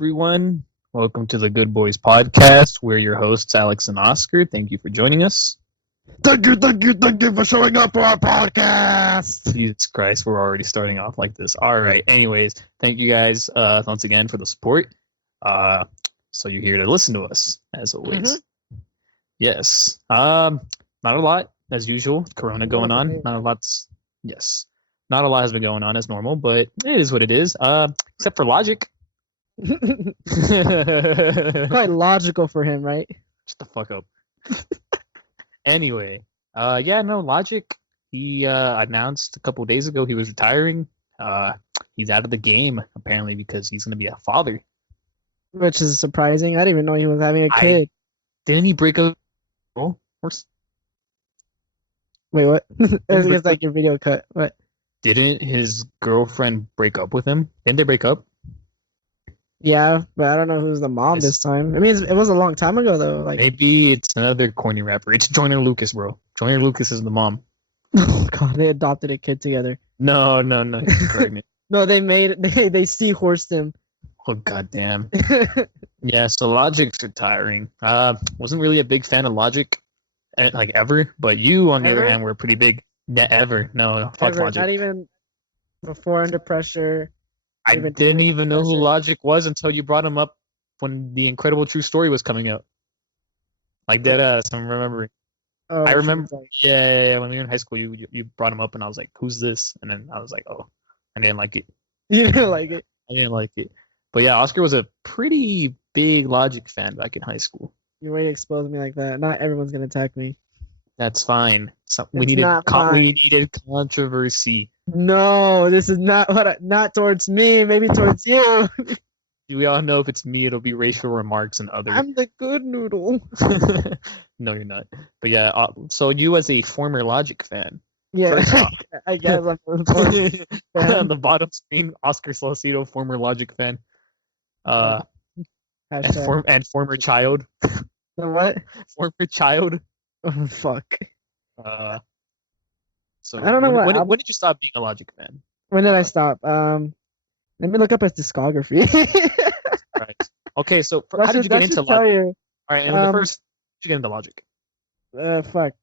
Everyone. Welcome to the Good Boys Podcast. We're your hosts, Alex and Oscar. Thank you for joining us. Thank you for showing up for our podcast. Jesus Christ, we're already starting off like this. All right. Anyways, thank you guys once again for the support. So you're here to listen to us, as always. Yes. Not a lot, as usual. Corona going on. Not a lot's. Yes. Not a lot has been going on as normal, but it is what it is. Except for Logic. Quite logical for him, right? Shut the fuck up. Anyway, Logic. He announced a couple days ago he was retiring. He's out of the game apparently because he's gonna be a father. Which is surprising. I didn't even know he was having a kid. Didn't he break up? Wait, what? It's like your video cut. What? Didn't his girlfriend break up with him? Didn't they break up? Yeah, but I don't know who's the mom this time. I mean, it was a long time ago though. Like maybe it's another corny rapper. It's Joyner Lucas, bro. Joyner Lucas is the mom. Oh god, they adopted a kid together. No, he's pregnant. No, they seahorsed him. Oh goddamn. Yeah, so Logic's retiring. Wasn't really a big fan of Logic, like ever. But you, on the other hand, were a pretty big. Yeah, ever. No, fuck Ever. Logic. Not even before Under Pressure. I didn't even know who Logic was until you brought him up when the Incredible True Story was coming out. Like dead ass, I'm remembering. Oh, I remember. Yeah. When we were in high school, you brought him up, and I was like, "Who's this?" And then I was like, "Oh, I didn't like it." You didn't like it? I didn't like it. But yeah, Oscar was a pretty big Logic fan back in high school. You already exposed me like that. Not everyone's gonna attack me. That's fine. We needed controversy. No, this is not towards me. Maybe towards you. We all know if it's me, it'll be racial remarks and other. I'm the good noodle. No, you're not. But yeah, so you as a former Logic fan. Yeah, I guess I'm on the bottom screen, Oscar Salcido, former Logic fan. And former child. The what? Former child. Oh, fuck. So I don't know when did you stop being a Logic fan? When did I stop? Let me look up his discography. Right. Okay, so how did you get into Logic? All right, and the first, did you get into Logic? Fuck.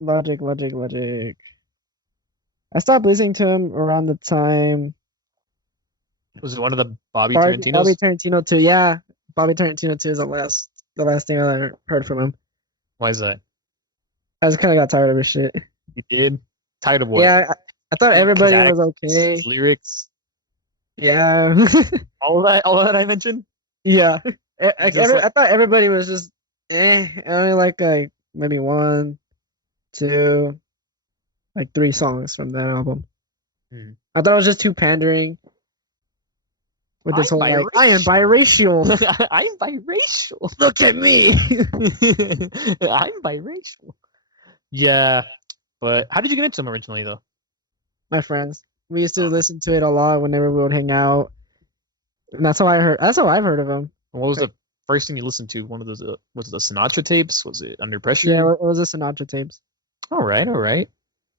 Logic. I stopped listening to him around the time. Was it one of the Bobby Tarantinos? Bobby Tarantino 2, yeah. Bobby Tarantino 2 is the last thing I heard from him. Why is that? I just kind of got tired of his shit. You did? Tired of what? Yeah, I thought everybody was okay. Lyrics. Yeah. all that I mentioned? Yeah. I thought everybody was just I only like maybe 1, 2, like 3 songs from that album. I thought it was just too pandering. With this whole I am biracial. I'm biracial. Look at me. I'm biracial. Yeah, but how did you get into them originally, though? My friends. We used to listen to it a lot whenever we would hang out, and that's how I've heard of them. What was the first thing you listened to? One of those was it the Sinatra tapes? Was it Under Pressure? Yeah, it was the Sinatra tapes. All right.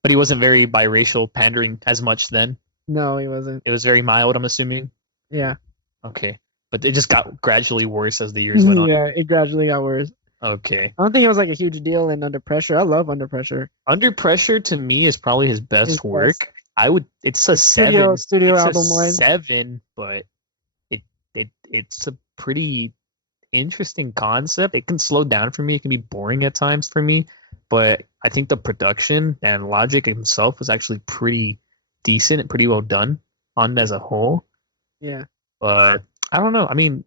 But he wasn't very biracial, pandering as much then. No, he wasn't. It was very mild, I'm assuming. Yeah. Okay, but it just got gradually worse as the years went on. Yeah, it gradually got worse. Okay. I don't think it was like a huge deal in Under Pressure. I love Under Pressure. Under Pressure to me is probably his best work. It's a 7. Studio album wise. 7, but it's a pretty interesting concept. It can slow down for me. It can be boring at times for me, but I think the production and Logic himself was actually pretty decent and pretty well done on as a whole. Yeah. But I don't know. I mean,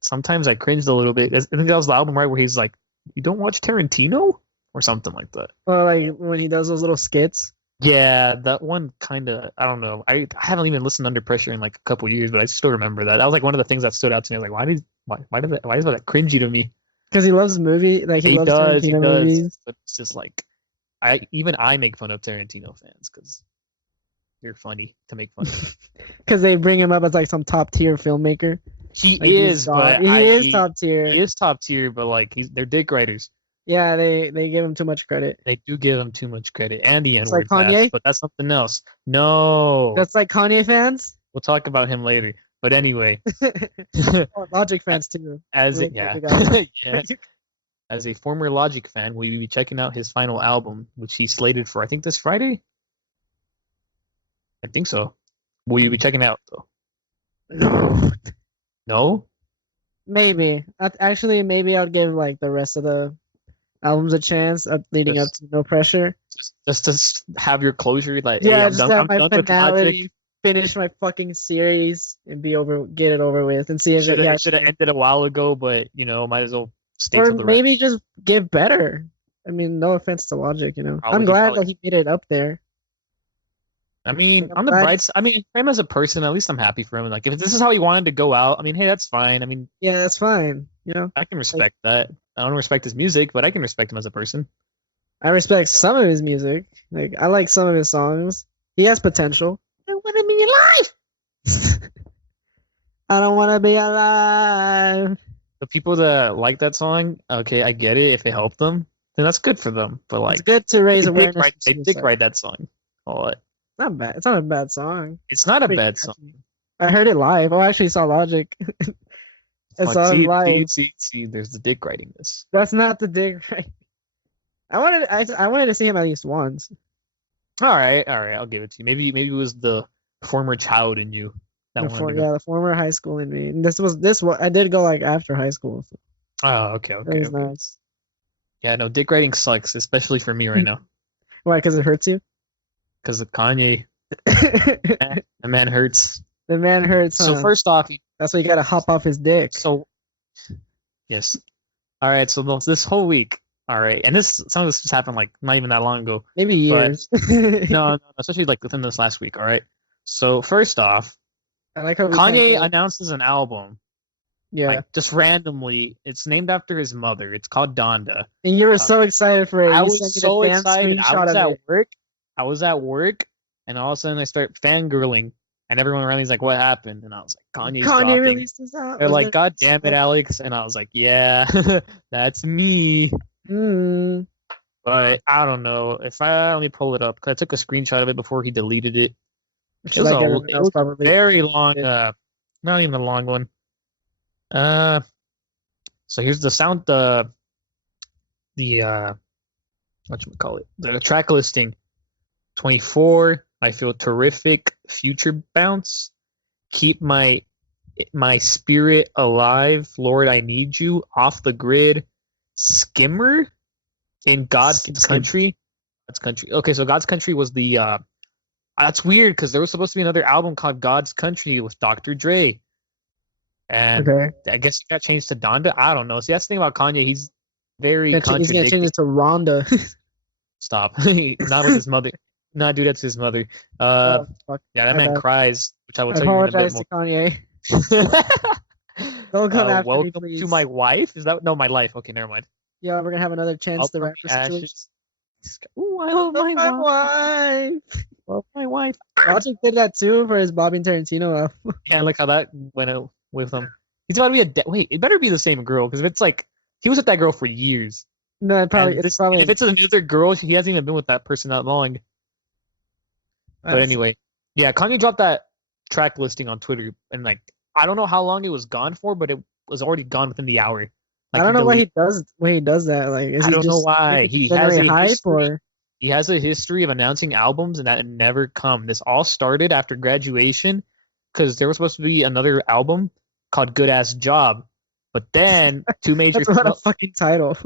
sometimes I cringed a little bit. I think that was the album, right, where he's like, "You don't watch Tarantino?" or something like that. Well, like when he does those little skits. Yeah, that one kind of, I don't know. I haven't even listened to Under Pressure in like a couple years, but I still remember that. That was like one of the things that stood out to me. I was like, why is that cringy to me? Because he loves movie, like he loves Tarantino movies. But it's just like, I make fun of Tarantino fans because you're funny to make fun of. Because they bring him up as like some top tier filmmaker. He is top tier. He is top tier, but like they're dick writers. Yeah, they give him too much credit. They do give him too much credit, and the N-word like Kanye? but that's something else. No, that's like Kanye fans. We'll talk about him later. But anyway, Logic fans too. Yes. As a former Logic fan, will you be checking out his final album, which he slated for, I think, this Friday? I think so. Will you be checking it out, though? No. No? Maybe. Actually, maybe I'll give like the rest of the albums a chance leading up to No Pressure. Just to have your closure, like, yeah, hey, I'm just done, have I'm my done with Logic. finality, finish my fucking series, and get it over with, and see if should have ended a while ago, but might as well stay or till the maybe rest. just give better. I mean, no offense to Logic, I'm glad that he made it up there. I mean, on the bright side, I mean, him as a person, at least I'm happy for him. Like, if this is how he wanted to go out, I mean, hey, that's fine. I mean, yeah, that's fine. I can respect that. I don't respect his music, but I can respect him as a person. I respect some of his music. Like, I like some of his songs. He has potential. I want to be alive. I don't want to be alive. The people that like that song, okay, I get it. If it helped them, then that's good for them. But like, it's good to raise awareness. They did write that song. What? It's not bad. It's not a bad song. It's not a bad song. I heard it live. I actually saw Logic. I saw it live. See, there's the dick writing this. That's not the dick writing. I wanted to see him at least once. All right, I'll give it to you. Maybe it was the former child in you that wanted to go. The former high school in me. And this was I did go like after high school. So. Oh, okay. That was nice. Yeah, no, dick writing sucks, especially for me right now. Why? Because it hurts you? Because of Kanye. The man hurts. The man hurts. So first off, that's why you gotta hop off his dick. So, yes. All right. So this whole week. All right, and some of this just happened like not even that long ago. Maybe years. No, especially like within this last week. All right. So first off, I like how Kanye announces an album. Yeah. Like, just randomly, it's named after his mother. It's called Donda. And you were so excited for it. I was so excited. I was at work, and all of a sudden I start fangirling, and everyone around me is like, "What happened?" And I was like, "Kanye released his album." They're like, "God damn it, Alex!" And I was like, "Yeah, that's me." But I don't know let me pull it up because I took a screenshot of it before he deleted it. It was a very long, not even a long one. So here's the sound, whatchamacallit, the track listing. 24, I Feel Terrific, Future Bounce, Keep My Spirit Alive, Lord I Need You, Off the Grid, Skimmer, In God's Country. God's Country. Okay, so God's Country was the that's weird because there was supposed to be another album called God's Country with Dr. Dre. And I guess it got changed to Donda. I don't know. See, that's the thing about Kanye. He's very contradictory. He's gonna change it to Rhonda. Stop. Not with his mother. Not do that to his mother. Yeah, that man cries, which I will tell you in a bit more. I apologize to Kanye. Don't come after me, welcome please. to my wife? Is that my life? Okay, never mind. Yeah, we're gonna have another chance to wrap the situation. Ooh, I love my wife. Love my wife. Logic did that too for his Bobby and Tarantino album. Yeah, I like how that went out with him. He's about to be wait, it better be the same girl because if it's like he was with that girl for years. No, it's probably if it's another girl, he hasn't even been with that person that long. But anyway, yeah, Kanye dropped that track listing on Twitter, and like I don't know how long it was gone for, but it was already gone within the hour. Like, I don't know why he does that. Like, I don't know why he has a history. He has a history of announcing albums and that never come. This all started after graduation because there was supposed to be another album called Good Ass Job, but then two major. That's not a fucking title.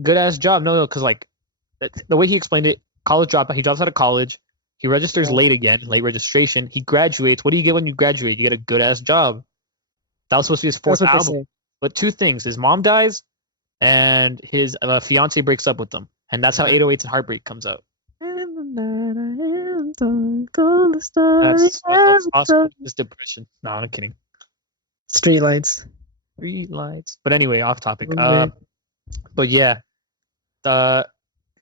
Good Ass Job, no, because like the way he explained it, college dropout. He drops out of college. He registers late again, late registration. He graduates. What do you get when you graduate? You get a good ass job. That was supposed to be his fourth album. But two things: his mom dies, and his fiance breaks up with him, and that's how 808s and Heartbreak comes out. That's awesome. This depression. No, I'm kidding. Streetlights. But anyway, off topic. But yeah, and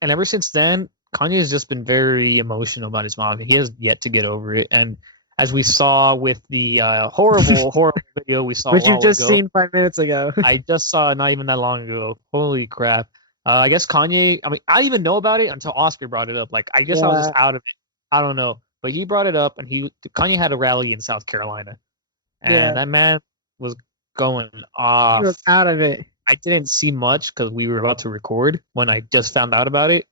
ever since then, Kanye has just been very emotional about his mom. He has yet to get over it, and as we saw with the horrible video we saw, which you just seen 5 minutes ago. I just saw not even that long ago. Holy crap! I guess Kanye. I mean, I didn't even know about it until Oscar brought it up. Like, I guess I was just out of it. I don't know. but he brought it up, and Kanye had a rally in South Carolina, and that man was going off. He was out of it. I didn't see much because we were about to record when I just found out about it,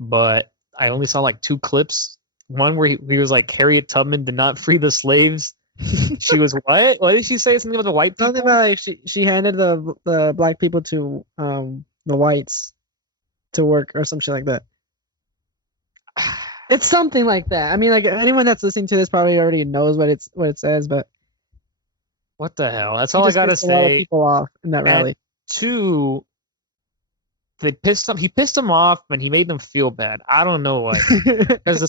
but I only saw like 2 clips. One where he was like, Harriet Tubman did not free the slaves. She was what? What did she say? Something about the white people? Something about like she handed the black people to the whites to work or some shit like that. It's something like that. I mean, like anyone that's listening to this probably already knows what it says, but what the hell? That's all I gotta say. A lot of people off in that rally. 2, he pissed him off, and he made them feel bad. I don't know why. Because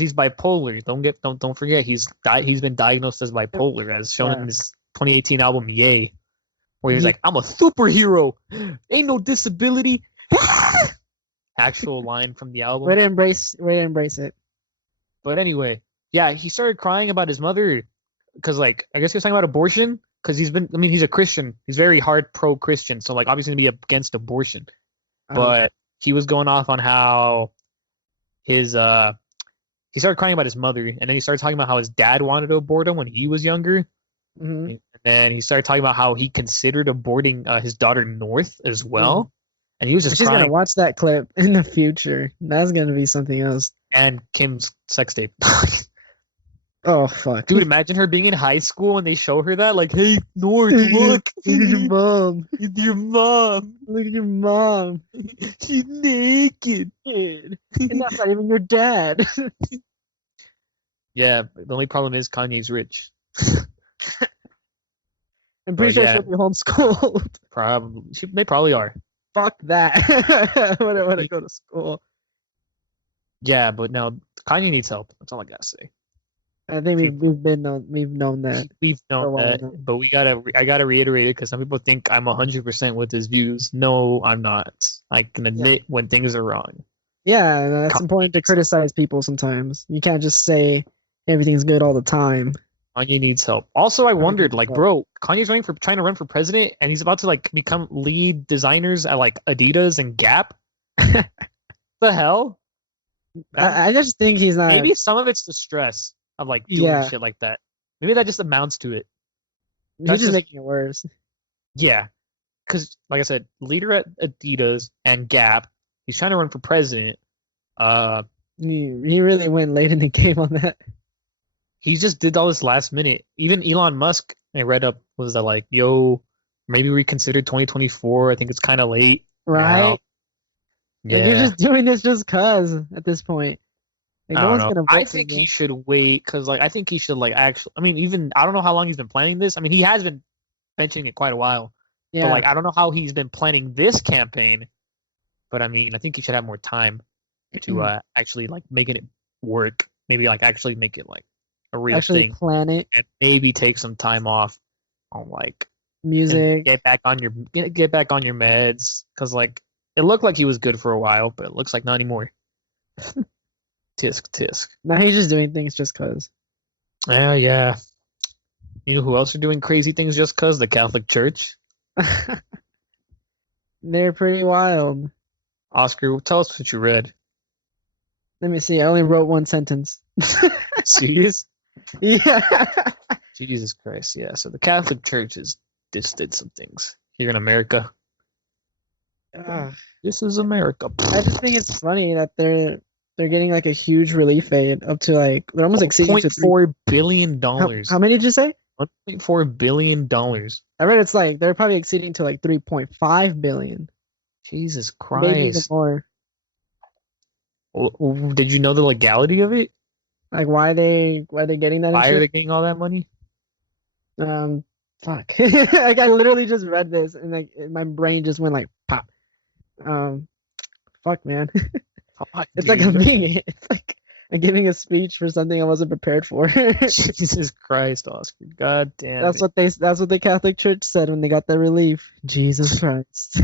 he's bipolar. Don't forget he's been diagnosed as bipolar, as shown in his 2018 album Yay, where he's like, I'm a superhero, ain't no disability. Actual line from the album. Way to embrace it. But anyway, yeah, he started crying about his mother because, like, I guess he was talking about abortion because he's a Christian. He's very hard pro-Christian, so like obviously gonna be against abortion. But he was going off on how he started crying about his mother, and then he started talking about how his dad wanted to abort him when he was younger. Mm-hmm. And then he started talking about how he considered aborting his daughter North as well. Mm-hmm. And he was just crying. She's gonna watch that clip in the future. That's gonna be something else. And Kim's sex tape. Oh fuck, dude! Imagine her being in high school and they show her that, like, "Hey, North, look, look at your mom. It's your mom. Look at your mom. She's naked, and that's not even your dad." Yeah, the only problem is Kanye's rich. I'm pretty sure she'll be homeschooled. Probably, they probably are. Fuck that. I want to go to school. Yeah, but no, Kanye needs help. That's all I gotta say. I think we've known that. We've known that, but I gotta reiterate it because some people think I'm 100% with his views. No, I'm not. I can admit when things are wrong. Yeah, that's important to criticize people sometimes. You can't just say everything's good all the time. Kanye needs help. Also, I wondered, like, bro, Kanye's trying to run for president, and he's about to like become lead designers at like Adidas and Gap. The hell? I just think he's not. Maybe some of it's the stress of like doing shit like that. Maybe that just amounts to it. He's just making it worse. Yeah, because like I said, leader at Adidas and Gap. He's trying to run for president. He really went late in the game on that. He just did all this last minute. Even Elon Musk, I read up, was that like, yo, maybe reconsider 2024. I think it's kind of late. Right? Now. Yeah. Like, you're just doing this just cause at this point. Like, I don't know. I think he should wait because, like, I think he should, like, actually. I mean, even I don't know how long he's been planning this. I mean, he has been mentioning it quite a while. Yeah. But like, I don't know how he's been planning this campaign. But I mean, I think he should have more time to actually like making it work. Maybe like actually make it like a real thing. Plan it and maybe take some time off on like music. Get back on your meds because like it looked like he was good for a while, but it looks like not anymore. Tisk. Now he's just doing things just cause. Yeah. You know who else are doing crazy things just cause? The Catholic Church. They're pretty wild. Oscar, tell us what you read. Let me see. I only wrote one sentence. Serious? Yeah. Jesus Christ. Yeah. So the Catholic Church just did some things here in America. This is America. I just think it's funny that they're getting like a huge relief aid up to like they're almost exceeding $1.4 billion. How many did you say? $1.4 billion. I read it's like they're probably exceeding to like 3.5 billion. Jesus Christ. Maybe even more. Did you know the legality of it? Like why they getting that? Why are they getting all that money? Fuck. Like I literally just read this and like my brain just went like pop. Fuck man. Fuck, it's like it's like I'm giving a speech for something I wasn't prepared for. Jesus Christ, Oscar. God damn. That's what the Catholic Church said when they got their relief. Jesus Christ.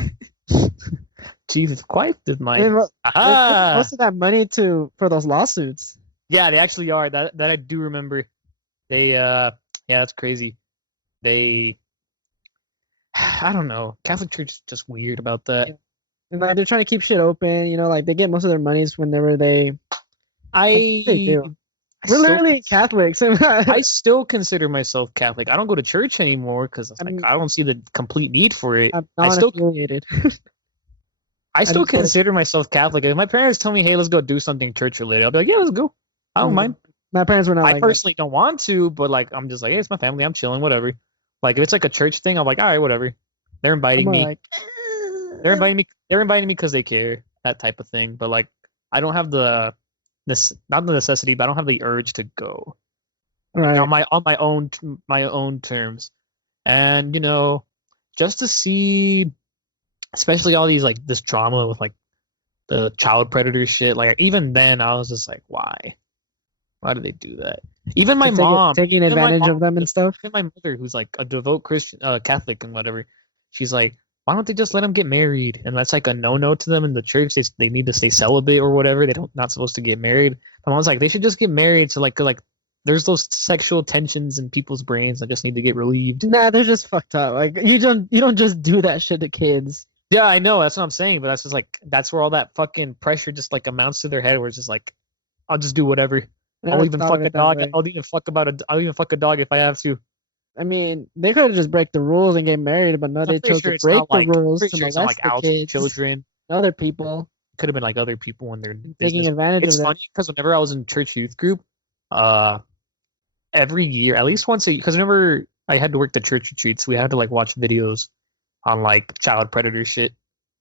Jesus Christ is mine. Most of that money for those lawsuits. Yeah, they actually are. That I do remember. They that's crazy. I don't know. Catholic Church is just weird about that. Yeah. And like they're trying to keep shit open, you know, like they get most of their monies whenever they do. We're literally Catholics. I still consider myself Catholic. I don't go to church anymore because I don't see the complete need for it. I'm non-affiliated. I still consider myself Catholic. If my parents tell me, "Hey, let's go do something church related," I'll be like, "Yeah, let's go." I don't mind. My parents were not. I personally don't want to, but like, I'm just like, "Hey, it's my family. I'm chilling, whatever." Like, if it's like a church thing, I'm like, "All right, whatever." They're inviting me. Like, They're inviting me. They're inviting me because they care, that type of thing. But like, I don't have not the necessity, but I don't have the urge to go. Right. On my own terms, and just to see, especially all these like this drama with like the child predator shit. Like even then, I was just like, why do they do that? Even my mom taking advantage of them and stuff. Even my mother, who's like a devout Christian, Catholic and whatever, she's like, why don't they just let them get married? And that's like a no to them in the church. They need to stay celibate or whatever. Not supposed to get married. My mom's like, they should just get married. So like there's those sexual tensions in people's brains that just need to get relieved. Nah, they're just fucked up. Like you don't just do that shit to kids. Yeah, I know. That's what I'm saying. But that's just like that's where all that fucking pressure just like amounts to their head. Where it's just like, I'll just do whatever. I'll even fuck a dog. I'll even fuck a dog if I have to. I mean, they could have just break the rules and get married, but no, they chose to break the rules to molest the kids, children, other people. Could have been like other people when they're taking advantage of them. It's funny because whenever I was in church youth group, every year, at least once a year, because whenever I had to work the church retreats, we had to like watch videos on like child predator shit.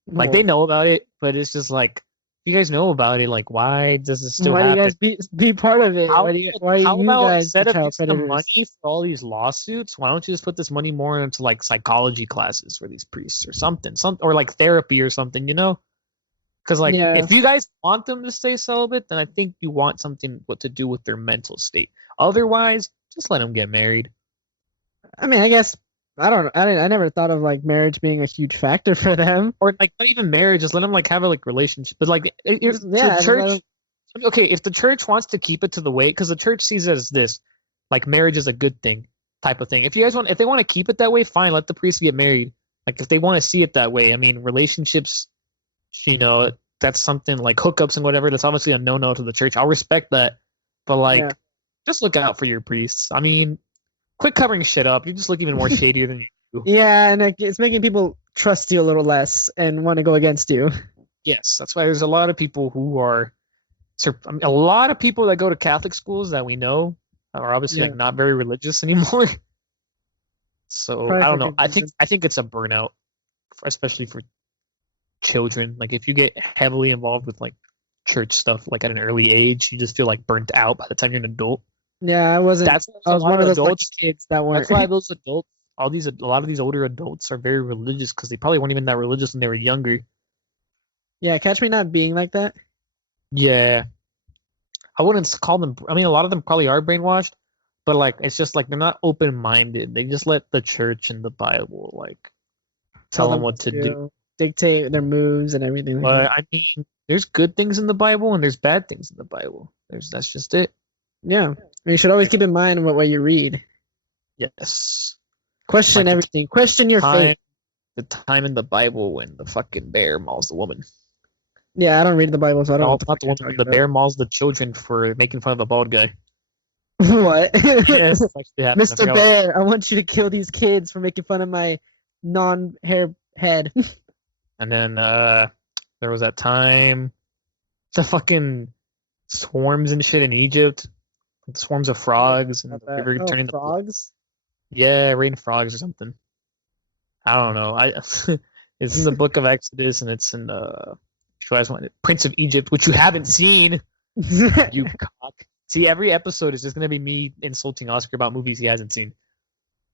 Like they know about it, but it's just like, you guys know about it. Like, why does this still happen? Why do you guys be part of it? How about instead of using the money for all these lawsuits, why don't you just put this money more into like psychology classes for these priests or something, or like therapy or something, Because like if you guys want them to stay celibate, then I think you want something what to do with their mental state. Otherwise, just let them get married. I mean, I guess I never thought of like marriage being a huge factor for them, or like not even marriage. Just let them like have a like relationship. But like, the church. Okay, if the church wants to keep it to the way, because the church sees it as this, like marriage is a good thing, type of thing. If they want to keep it that way, fine. Let the priests get married. Like if they want to see it that way, I mean, relationships, that's something like hookups and whatever. That's obviously a no to the church. I'll respect that, but like, just look out for your priests. I mean, quit covering shit up. You just look even more shadier than you do. Yeah, and it's making people trust you a little less and want to go against you. Yes, that's why there's a lot of people who are. A lot of people that go to Catholic schools that we know are obviously like not very religious anymore. So I don't know. I think it's a burnout, especially for children. Like if you get heavily involved with like church stuff, like at an early age, you just feel like burnt out by the time you're an adult. Yeah, I wasn't. I was one of those adults, kids that weren't. That's why those adults, a lot of these older adults are very religious because they probably weren't even that religious when they were younger. Yeah, catch me not being like that. Yeah, I wouldn't call them. I mean, a lot of them probably are brainwashed, but like it's just like they're not open-minded. They just let the church and the Bible like tell them what to do, dictate their moves and everything. But I mean, there's good things in the Bible and there's bad things in the Bible. That's just it. Yeah, you should always keep in mind what you read. Yes. Question everything. Question your faith. The time in the Bible when the fucking bear mauls the woman. Yeah, I don't read the Bible, so I don't know. Not the woman. The bear mauls the children for making fun of a bald guy. What? Yes, Mr. Bear, I want you to kill these kids for making fun of my non-hair head. And then there was that time, the fucking swarms and shit in Egypt, swarms of frogs and the river turning frogs. Yeah, rain frogs or something. I don't know. It's in the Book of Exodus and it's in Prince of Egypt, which you haven't seen. You cock. See, every episode is just gonna be me insulting Oscar about movies he hasn't seen.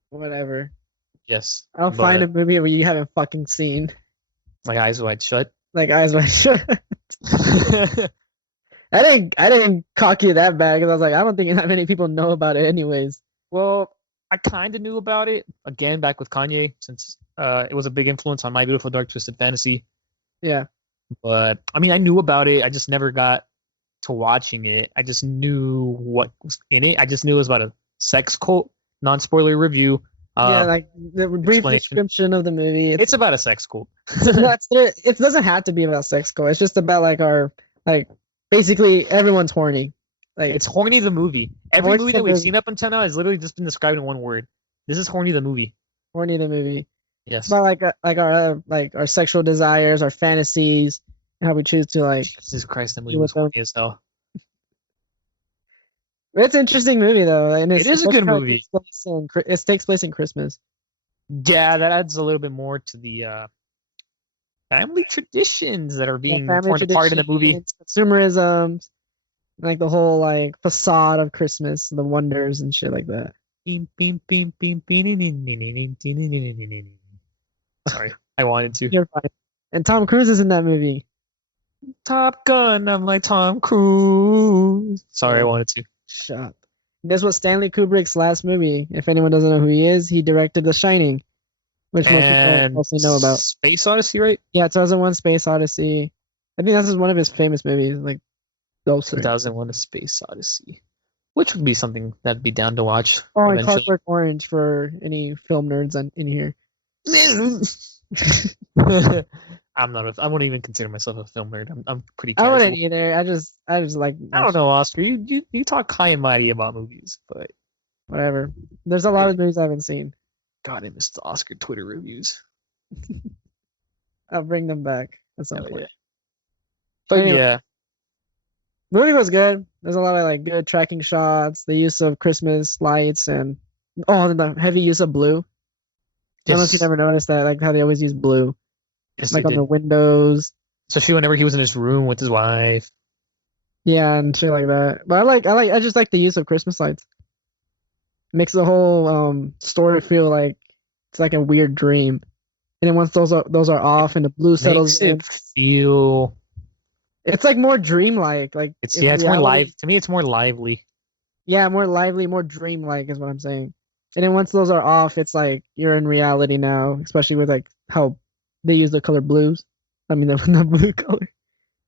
Whatever. Yes. I'll find a movie where you haven't fucking seen. Like Eyes Wide Shut. Like Eyes Wide Shut. I didn't cock you that bad because I was like, I don't think that many people know about it anyways. Well, I kind of knew about it again back with Kanye since it was a big influence on My Beautiful Dark Twisted Fantasy. Yeah. But I mean, I knew about it. I just never got to watching it. I just knew what was in it. I just knew it was about a sex cult. Non-spoiler review. Like the brief description of the movie. It's about a sex cult. It doesn't have to be about sex cult. It's just about basically everyone's horny. Like it's horny the movie. Every movie that we've seen up until now has literally just been described in one word. This is horny the movie. Horny the movie. Yes. But our sexual desires, our fantasies, and how we choose to like. Jesus Christ, that movie was horny as hell. It's an interesting movie though, and it is a good movie. It takes place in Christmas. Yeah, that adds a little bit more to the family traditions that are being torn apart in the movie. Consumerism, like the whole like facade of Christmas, the wonders and shit like that. Sorry, I wanted to. You're fine. And Tom Cruise is in that movie. Top Gun, I'm like Tom Cruise. Sorry, I wanted to. Shut up. This was Stanley Kubrick's last movie. If anyone doesn't know who he is, he directed The Shining, which most people mostly know about. Space Odyssey, right? Yeah, 2001: Space Odyssey. I think this is one of his famous movies, like those 2001: A Space Odyssey, which would be something that'd be down to watch. Oh, and Clockwork Orange for any film nerds in here. I wouldn't even consider myself a film nerd. I'm pretty casual. I wouldn't either. I just like. I don't know, Oscar. You talk high and mighty about movies, but whatever. There's a lot of movies I haven't seen. God, I missed the Oscar Twitter reviews. I'll bring them back at some point. Yeah. But anyway, yeah, the movie was good. There's a lot of like good tracking shots, the use of Christmas lights, and the heavy use of blue. Yes. I don't know if you never noticed that, like how they always use blue. Yes, like on the windows. Especially whenever he was in his room with his wife. Yeah, and shit like that. But I just like the use of Christmas lights. Makes the whole story feel like it's like a weird dream. And then once those are off and the blue settles in, feel it's like more dreamlike. Like it's more live. To me, it's more lively. Yeah, more lively, more dreamlike is what I'm saying. And then once those are off, it's like you're in reality now, especially with like how they use the color blues. I mean, the blue color.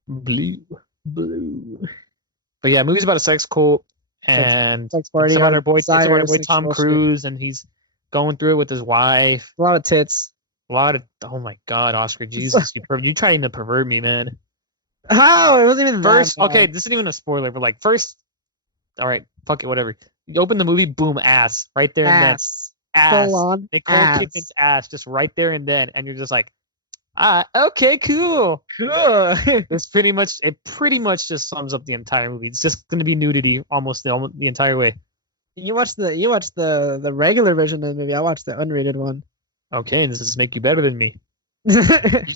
Blue. But yeah, movie's about a sex cult and sex party. It's about our boy Tom Cruise, and he's going through it with his wife. A lot of tits. Oh my God, Oscar, Jesus, you trying to pervert me, man. How? It wasn't even first. Okay, this isn't even a spoiler, but like first, all right, fuck it, whatever. You open the movie, boom, ass right there and then. Ass. Full on Nicole Kidman's ass, just right there and then, and you're just like, okay, cool. It pretty much just sums up the entire movie. It's just gonna be nudity almost the entire way. You watched the regular version of the movie. I watched the unrated one. Okay, does this make you better than me? You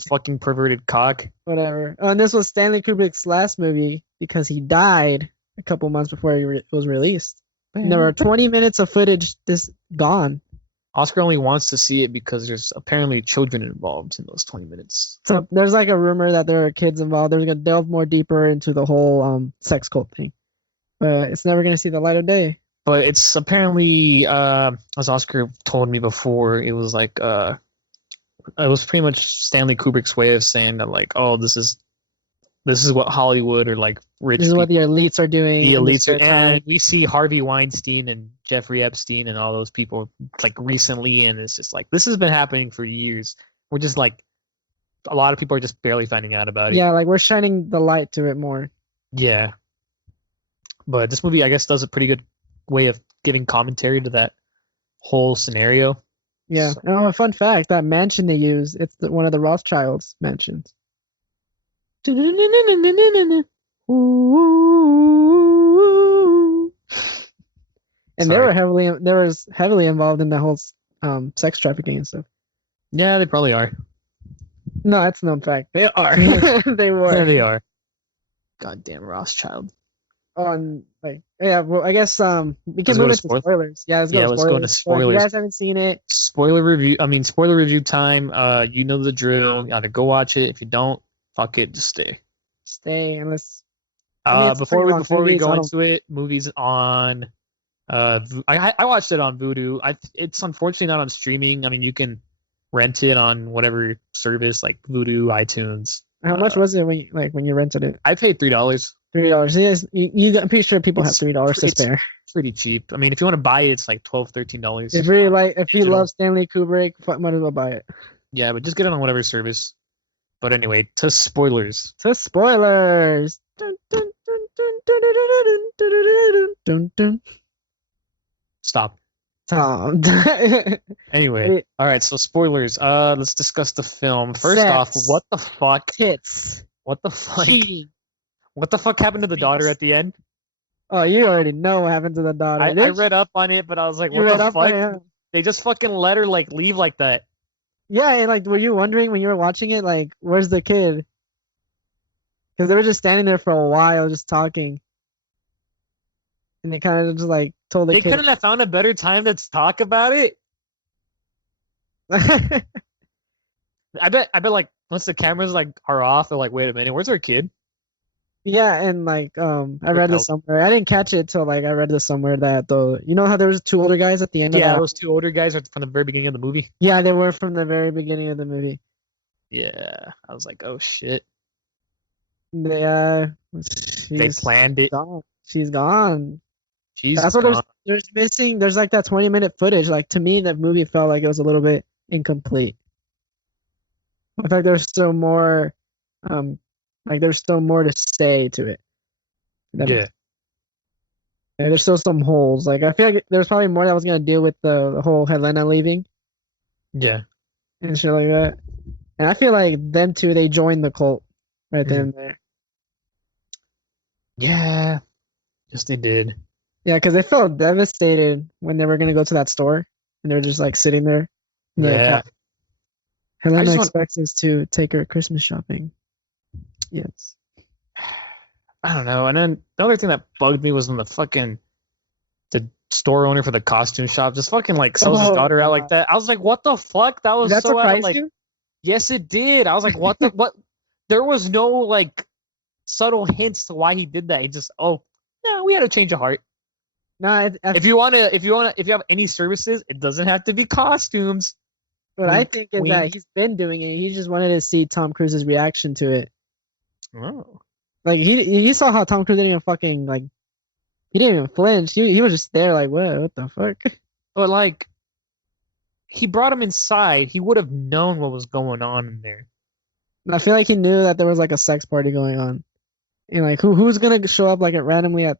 fucking perverted cock. Whatever. And this was Stanley Kubrick's last movie because he died a couple months before it was released. And there were 20 minutes of footage gone. Oscar only wants to see it because there's apparently children involved in those 20 minutes. So there's like a rumor that there are kids involved. They're going to delve more deeper into the whole sex cult thing. But it's never going to see the light of day. But it's apparently, as Oscar told me before, it was like, it was pretty much Stanley Kubrick's way of saying that, like, oh, this is what Hollywood or like rich. This is what the elites are doing. The elites are, and we see Harvey Weinstein and Jeffrey Epstein and all those people like recently, and it's just like this has been happening for years. We're just like a lot of people are just barely finding out about it. Yeah, like we're shining the light to it more. Yeah, but this movie, I guess, does a pretty good way of giving commentary to that whole scenario. Yeah. So. Oh, a fun fact: that mansion they use, it's one of the Rothschilds' mansions. And they were heavily involved in the whole sex trafficking and stuff. Yeah, they probably are. No, that's no fact. They are. They were. There they are. Goddamn Rothschild. On like yeah, well I guess we can move into spoilers. Yeah, let's go into spoilers. If you guys haven't seen it. Spoiler review time. You know the drill. You gotta go watch it. If you don't, fuck it, just stay. Stay and let's. Before we go into it, movies on. I watched it on Vudu. It's unfortunately not on streaming. I mean, you can rent it on whatever service like Vudu, iTunes. How much was it when you rented it? I paid $3. $3. I'm pretty sure people have $3 to spare. Pretty cheap. I mean, if you want to buy it, it's like $12, $13. If you love Stanley Kubrick, might as well buy it. Yeah, but just get it on whatever service. But anyway, to spoilers. Dun, dun, dun, dun, Stop. Tom. Anyway, all right. So spoilers. Let's discuss the film. First off, what the fuck? Tits. What the fuck? Cheating. What the fuck happened to the daughter at the end? Oh, you already know what happened to the daughter. I read up on it, but I was like, what the fuck? They just fucking let her like leave like that. Yeah, and like, were you wondering when you were watching it, like, where's the kid? Because they were just standing there for a while, just talking, and they kind of just like told the kid. They couldn't have found a better time to talk about it. I bet like once the cameras like are off, they're like, wait a minute, where's our kid? Yeah, and like I read this somewhere. I didn't catch it till like I read this somewhere that you know how there was two older guys at the end. Yeah, those two older guys are from the very beginning of the movie. Yeah, they were from the very beginning of the movie. Yeah, I was like, oh shit. They planned it. Gone. She's gone. That's what there's missing. There's like that 20-minute footage. Like to me, the movie felt like it was a little bit incomplete. I think there's still more. There's still more to say to it. Yeah, there's still some holes. Like I feel like there's probably more that was gonna deal with the whole Helena leaving. Yeah. And shit like that. And I feel like them two, they joined the cult right then and there. Yeah. Yes, they did. Yeah, because they felt devastated when they were gonna go to that store, and they're just like sitting there. Yeah. Helena expects us to take her Christmas shopping. Yes. I don't know. And then the other thing that bugged me was when the store owner for the costume shop just fucking like sells his daughter out like that. I was like, what the fuck? That was so out of, like, you? Yes, it did. I was like, what the what? There was no like subtle hints to why he did that. He just, we had to change of heart. No, if you have any services, it doesn't have to be costumes. What I think is that he's been doing it. He just wanted to see Tom Cruise's reaction to it. Oh. Like he saw how Tom Cruise didn't even fucking like, he didn't even flinch. He was just there like, what the fuck? But like, he brought him inside. He would have known what was going on in there. I feel like he knew that there was like a sex party going on, and like who's gonna show up like randomly at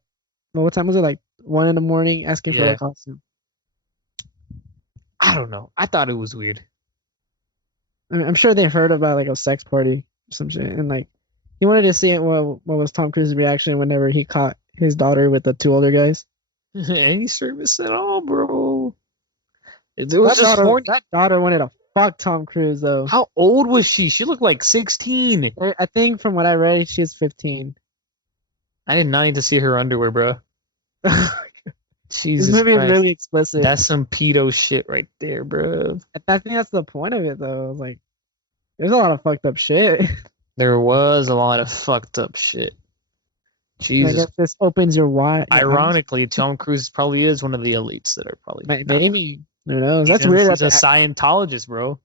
what time was it, like 1 a.m. asking for a costume? I don't know. I thought it was weird. I mean, I'm sure they heard about like a sex party or some shit, and like he wanted to see what was Tom Cruise's reaction whenever he caught his daughter with the two older guys. Any service at all, bro. That daughter wanted to fuck Tom Cruise though. How old was she? She looked like 16. I think from what I read, she's 15. I did not need to see her underwear, bro. Jesus, this movie is really explicit. That's some pedo shit right there, bro. I think that's the point of it, though. Like, there's a lot of fucked up shit. There was a lot of fucked up shit. Jesus. I guess this opens your eyes. Ironically, Tom Cruise probably is one of the elites that are probably... Maybe. Who knows? That's weird. He's a Scientologist, bro.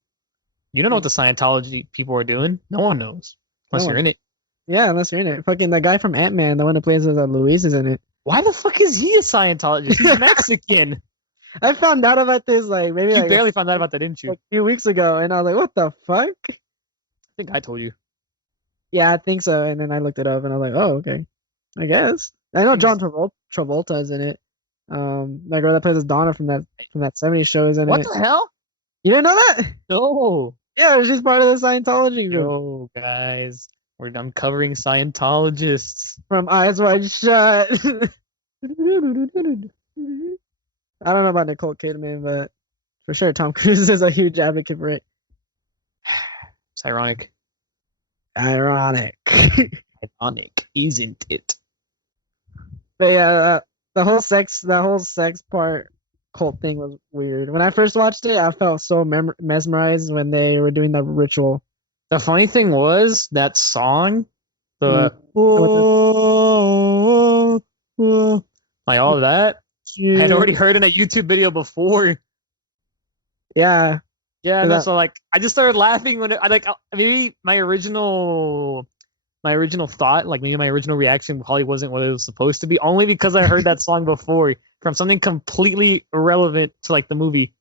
You don't know what the Scientology people are doing. No one knows. Unless you're in it. Yeah, unless you're in it. Fucking the guy from Ant-Man, the one that plays as Luis, is in it. Why the fuck is he a Scientologist? He's Mexican. I found out about this like maybe you barely found out about that, didn't you? Like, a few weeks ago, and I was like, "What the fuck?" I think I told you. Yeah, I think so. And then I looked it up, and I was like, "Oh, okay, I guess." I know John Travolta is in it. That girl that plays as Donna from that 70s show is in it. What the hell? You didn't know that? No. Yeah, she's part of the Scientology group. Yo, guys. We're uncovering Scientologists. From Eyes Wide Shut. I don't know about Nicole Kidman, but for sure Tom Cruise is a huge advocate for it. It's ironic. Ironic, isn't it? But yeah, the whole sex part cult thing was weird. When I first watched it, I felt so mesmerized when they were doing the ritual. The funny thing was that song, like all of that, I had already heard in a YouTube video before. Yeah. Yeah, no, so like I just started laughing when maybe my original thought, like maybe my original reaction probably wasn't what it was supposed to be, only because I heard that song before from something completely irrelevant to like the movie.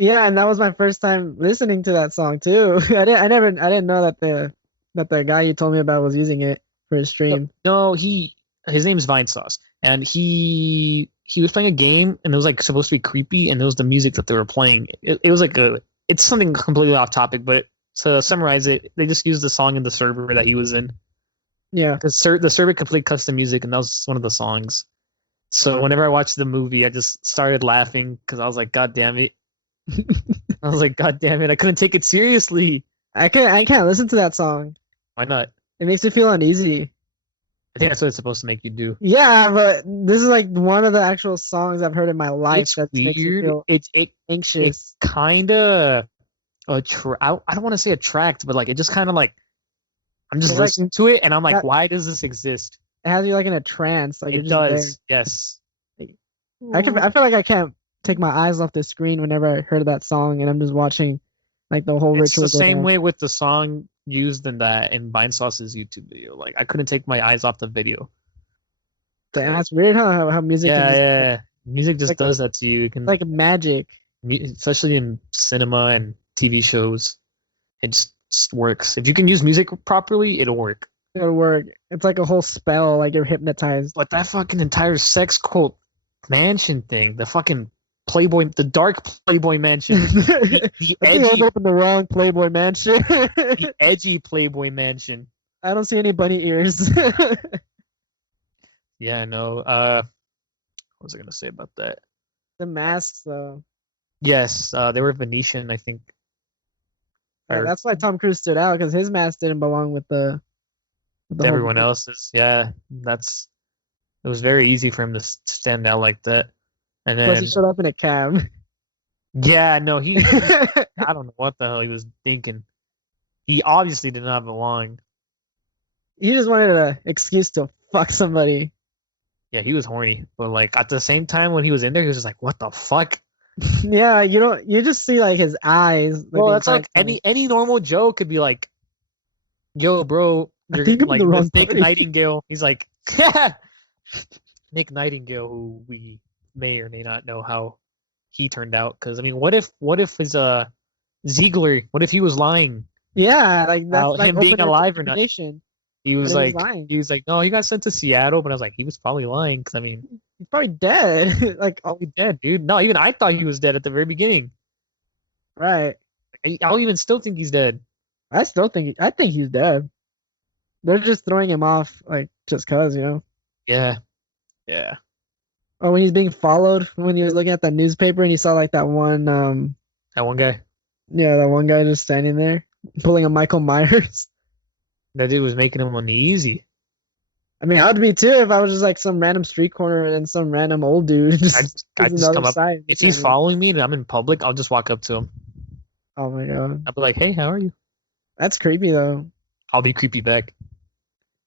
Yeah, and that was my first time listening to that song too. I didn't know that the guy you told me about was using it for his stream. No, he his name's Vine Sauce, and he was playing a game, and it was like supposed to be creepy, and it was the music that they were playing. It was like it's something completely off topic, but to summarize it, they just used the song in the server that he was in. Yeah, because the server could play custom music, and that was one of the songs. So whenever I watched the movie, I just started laughing because I was like, God damn it. I was like, God damn it. I couldn't take it seriously. I can't listen to that song. Why not? It makes me feel uneasy. I think that's what it's supposed to make you do. Yeah, but this is like one of the actual songs I've heard in my life that makes me feel anxious. It's kind of I don't want to say attract, but like it just kind of like I'm just listening to it, and I'm like, why does this exist? It has you like in a trance. Like it does. There. Yes. I feel like I can't take my eyes off the screen whenever I heard that song, and I'm just watching like the whole ritual. It's the same way with the song used in Vine Sauce's YouTube video. Like I couldn't take my eyes off the video. Damn, that's weird, huh? How music. Yeah. Music just does that to you. It can, like magic. Especially in cinema and TV shows, it just works. If you can use music properly, it'll work. It'll work. It's like a whole spell. Like you're hypnotized. But that fucking entire sex cult mansion thing, the fucking Playboy, the dark Playboy mansion, the edgy. I opened the wrong Playboy mansion. The edgy Playboy mansion. I don't see any bunny ears. Yeah, no. What was I gonna say about that? The masks, though. Yes, they were Venetian, I think. Yeah, that's why Tom Cruise stood out, because his mask didn't belong with the everyone else's. Yeah, it was very easy for him to stand out like that. And then plus he showed up in a cab. Yeah, no, I don't know what the hell he was thinking. He obviously did not belong. He just wanted an excuse to fuck somebody. Yeah, he was horny, but like at the same time when he was in there, he was just like, "What the fuck?" Yeah, you just see like his eyes. Well, that's like any normal Joe could be like, "Yo, bro, you're like with Nick Nightingale." He's like, Nick Nightingale, who we may or may not know how he turned out. Because I mean, what if his Ziegler? What if he was lying? Yeah, like that's like him being alive or not. He was like, no, he got sent to Seattle, but I was like, he was probably lying. Because I mean, he's probably dead. Like, probably dead, dude. No, even I thought he was dead at the very beginning. Right. I'll even still think he's dead. I think he's dead. They're just throwing him off, like, just cause, you know? Yeah. Oh, when he's being followed, when he was looking at that newspaper and he saw, like, that one guy? Yeah, that one guy just standing there, pulling a Michael Myers. That dude was making him uneasy. I mean, I would be too if I was just, like, some random street corner and some random old dude. I just come up. If he's following me and I'm in public, I'll just walk up to him. Oh, my God. I'll be like, hey, how are you? That's creepy, though. I'll be creepy back.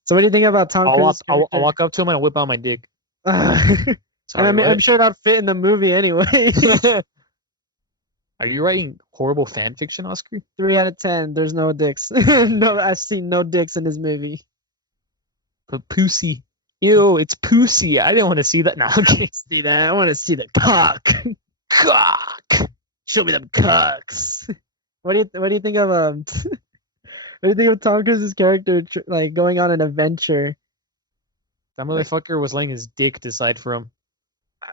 So what do you think about Tom Cruise? I'll walk up to him and I'll whip out my dick. Sorry, I'm sure that'd fit in the movie anyway. Are you writing horrible fan fiction, Oscar? 3 out of 10. There's no dicks. No, I've seen no dicks in this movie. But pussy. Ew, it's pussy. I didn't want to see that. No, I can't see that. I want to see the cock. Cock. Show me them cocks. What do you think of What do you think of Tom Cruise's character like going on an adventure? That motherfucker was letting his dick decide for him.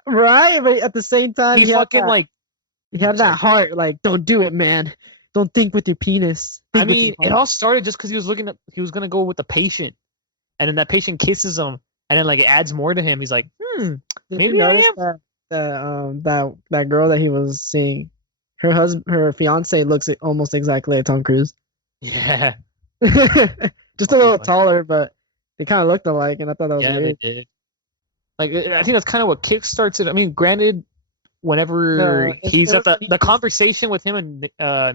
Right, but at the same time, he had that heart. Like, don't do it, man. Don't think with your penis. I mean, it all started just because he was gonna go with the patient, and then that patient kisses him, and then like it adds more to him. He's like, maybe I am. That girl that he was seeing, her fiance looks almost exactly like Tom Cruise. Yeah. Just a little taller, but they kind of looked alike, and I thought that was weird. They did. Like, I think that's kind of what kickstarts it. I mean, granted, whenever he's at the conversation with him and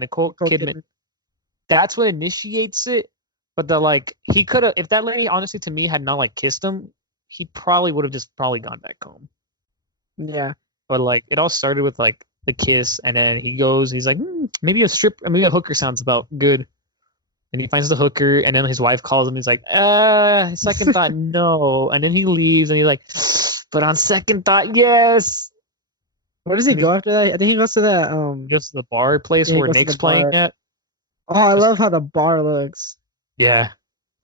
Nicole Kidman, that's what initiates it. But he could have, if that lady, honestly, to me, had not like kissed him, he probably would have just probably gone back home. Yeah. But like, it all started with like the kiss, and then he's like, maybe a hooker sounds about good. And he finds the hooker, and then his wife calls him. He's like, second thought, no. And then he leaves, and he's like, but on second thought, yes. Where does he go after that? I think he goes to that. He goes to the bar place where Nick's playing at. Oh, I love how the bar looks. Yeah.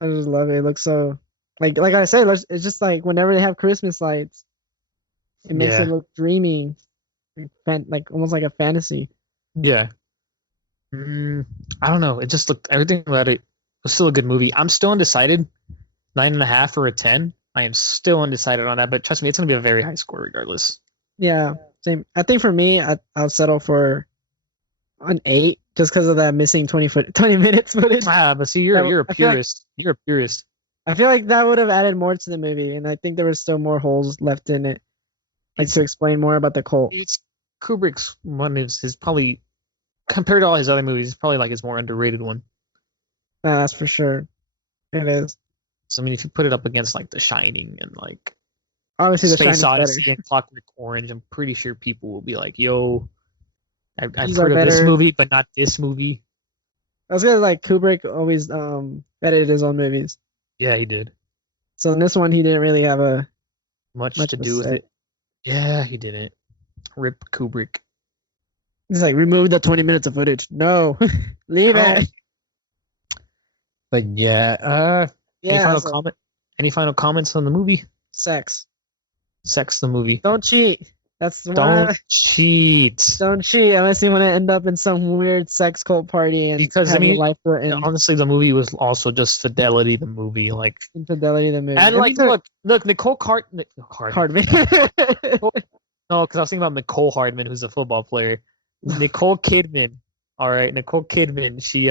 I just love it. It looks so like I said, it's just like whenever they have Christmas lights, it makes it Yeah, look dreamy, like almost like a fantasy. yeah. Mm, I don't know. It just looked everything about it was still a good movie. I'm still undecided. 9.5 or a 10. I am still undecided on that, but trust me, it's gonna be a very high score regardless. Yeah, same. I think for me, I'll settle for an 8 just because of that missing 20 minutes footage. But see, you're a I feel like purist. You're a purist. that would have added more to the movie, and I think there was still more holes left in it, like It's to explain more about the cult. it's Kubrick's one of his probably compared to all his other movies, it's probably like his more underrated one. Nah, that's for sure. It is. So I mean, if you put it up against like The Shining and like Obviously, The Space Shining's better. Odyssey and Clockwork Orange, I'm pretty sure people will be like, "Yo, I've These are heard of this better. movie, but not this movie." I was gonna like Kubrick always edited his own movies. Yeah, he did So in this one, he didn't really have a much much to of a do with say. it. Yeah, he didn't. Rip Kubrick. He's like, remove the 20 minutes of footage. No, leave Oh, it. but yeah. Any Yeah, final so comment? Any final comments on the movie? sex. Sex the movie. Don't cheat. That's why. Don't cheat. Don't cheat unless you want to end up in some weird sex cult party and Because I have your mean, life threatened. honestly, the movie was also just Fidelity, the movie. Like, Infidelity of the movie. and I like, mean, look, Nicole Hardman. Hardman. No, because I was thinking about Nicole Hardman, who's a football player. Nicole Kidman. All right, Nicole Kidman. She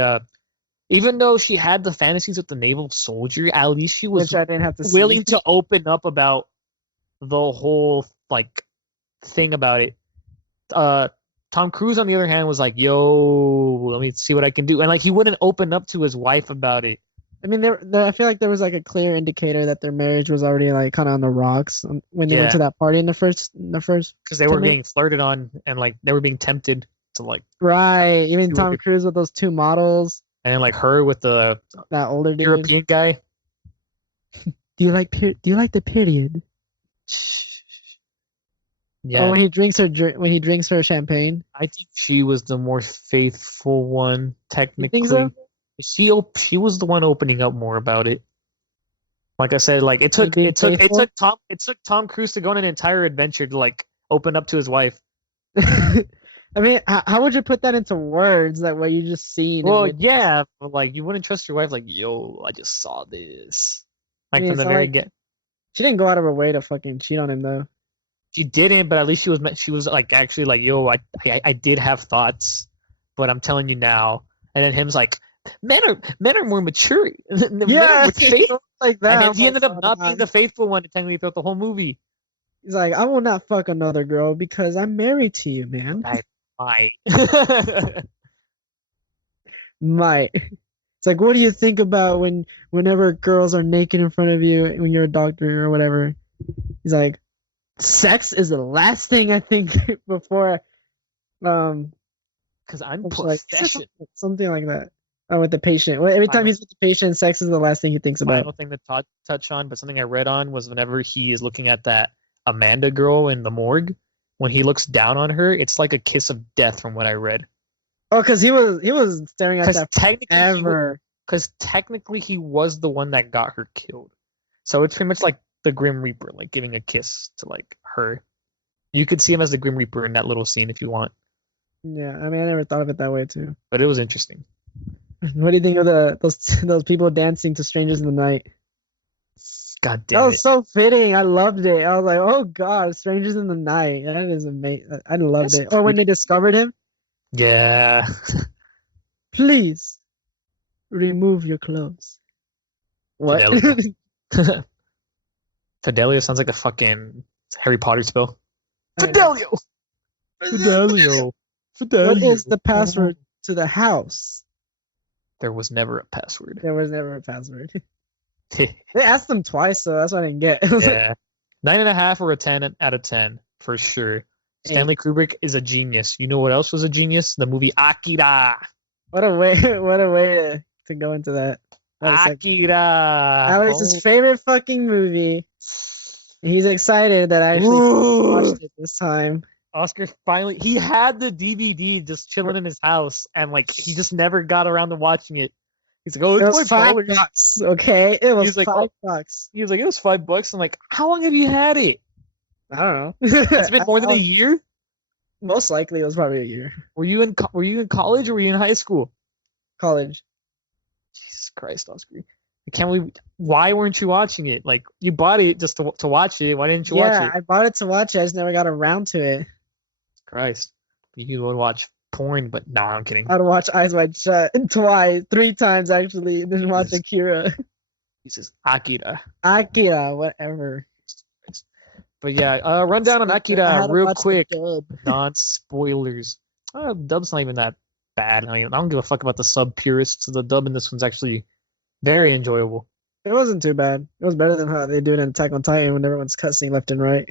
even though she had the fantasies with the naval soldier, at least she was Which I didn't have to willing see. to open up about the whole like thing about it. Tom Cruise, on the other hand, was like, "Yo, let me see what I can do," and like he wouldn't open up to his wife about it. I mean, I feel like there was like a clear indicator that their marriage was already like kind of on the rocks when they went Yeah, to that party in the first because they 10 were minutes. being flirted on, and like they were being tempted to like, Right. Even do Tom it. Cruise with those two models, And then like her with the that older dude. European guy. Do you like the period? Yeah, Oh, when he drinks her champagne. I think she was the more faithful one, You think so? technically. She was the one opening up more about it. Like I said, like Being faithful? it took Tom Cruise to go on an entire adventure to like open up to his wife. I mean, how would you put that into words that what you just seen? Well, yeah, but like you wouldn't trust your wife. Like, yo, I just saw this. I Like mean, from it's the not very like get, she didn't go out of her way to fucking cheat on him though. she didn't, but at least she was like actually like, yo, I did have thoughts, but I'm telling you now. And then him's like, men are more mature. Men are Yeah, more faithful. like And that. then he ended up not being the faithful one technically throughout the whole movie. He's like, I will not fuck another girl because I'm married to you, man. I might. Might. It's like, what do you think about whenever girls are naked in front of you when you're a doctor or whatever? He's like, sex is the last thing I think before Because I'm like possession. something like that. Oh, with the patient. Well, every time he's with the patient, sex is the last thing he thinks about. Final thing to touch on, but something I read on was whenever he is looking at that Amanda girl in the morgue, when he looks down on her, it's like a kiss of death from what I read. Oh, because he was staring at that Technically, because technically he was the one that got her killed. So it's pretty much like the Grim Reaper, like giving a kiss to like her. You could see him as the Grim Reaper in that little scene if you want. Yeah, I mean, I never thought of it that way too. But it was interesting. What do you think of those people dancing to "Strangers in the Night"? God That damn was it. so fitting. I loved it. I was like, oh God, "Strangers in the Night." That is amazing. I loved it. Or when they discovered him, Yeah. please remove your clothes. What? Fidelio. Fidelio sounds like a fucking Harry Potter spell. Fidelio. Fidelio. What is the password to the house? There was never a password. There was never a password. They asked them twice, so that's what I didn't get. Yeah. 9.5 or a 10 out of 10 for sure. Stanley Kubrick is a genius. You know what else was a genius? The movie Akira. What a way to go into that. Akira. Alex's favorite fucking movie. He's excited that I actually watched it this time. Oscar finally, he had the DVD just chilling in his house, and like he just never got around to watching it. He's like, oh, It it's was $5, $5. okay? It was He's like, $5. he was like, it was $5. I'm like, how long have you had it? I don't know. It's been more than a year. Most likely, it was probably a year. Were you in college or were you in high school? College. Jesus Christ, Oscar. I can't believe. Why weren't you watching it? Like, you bought it just to watch it. Why didn't you watch it? Yeah, I bought it to watch it. I just never got around to it. Christ. You would watch porn, but nah, I'm kidding. I'd watch Eyes Wide Shut twice, 3 times actually, then watch Akira. Jesus, Akira. Akira, whatever. But yeah, rundown on Akira real quick. Non-spoilers. Dub's not even that bad. I mean, I don't give a fuck about the sub purists. The dub in this one's actually very enjoyable. It wasn't too bad. It was better than how they do it in Attack on Titan when everyone's cussing left and right.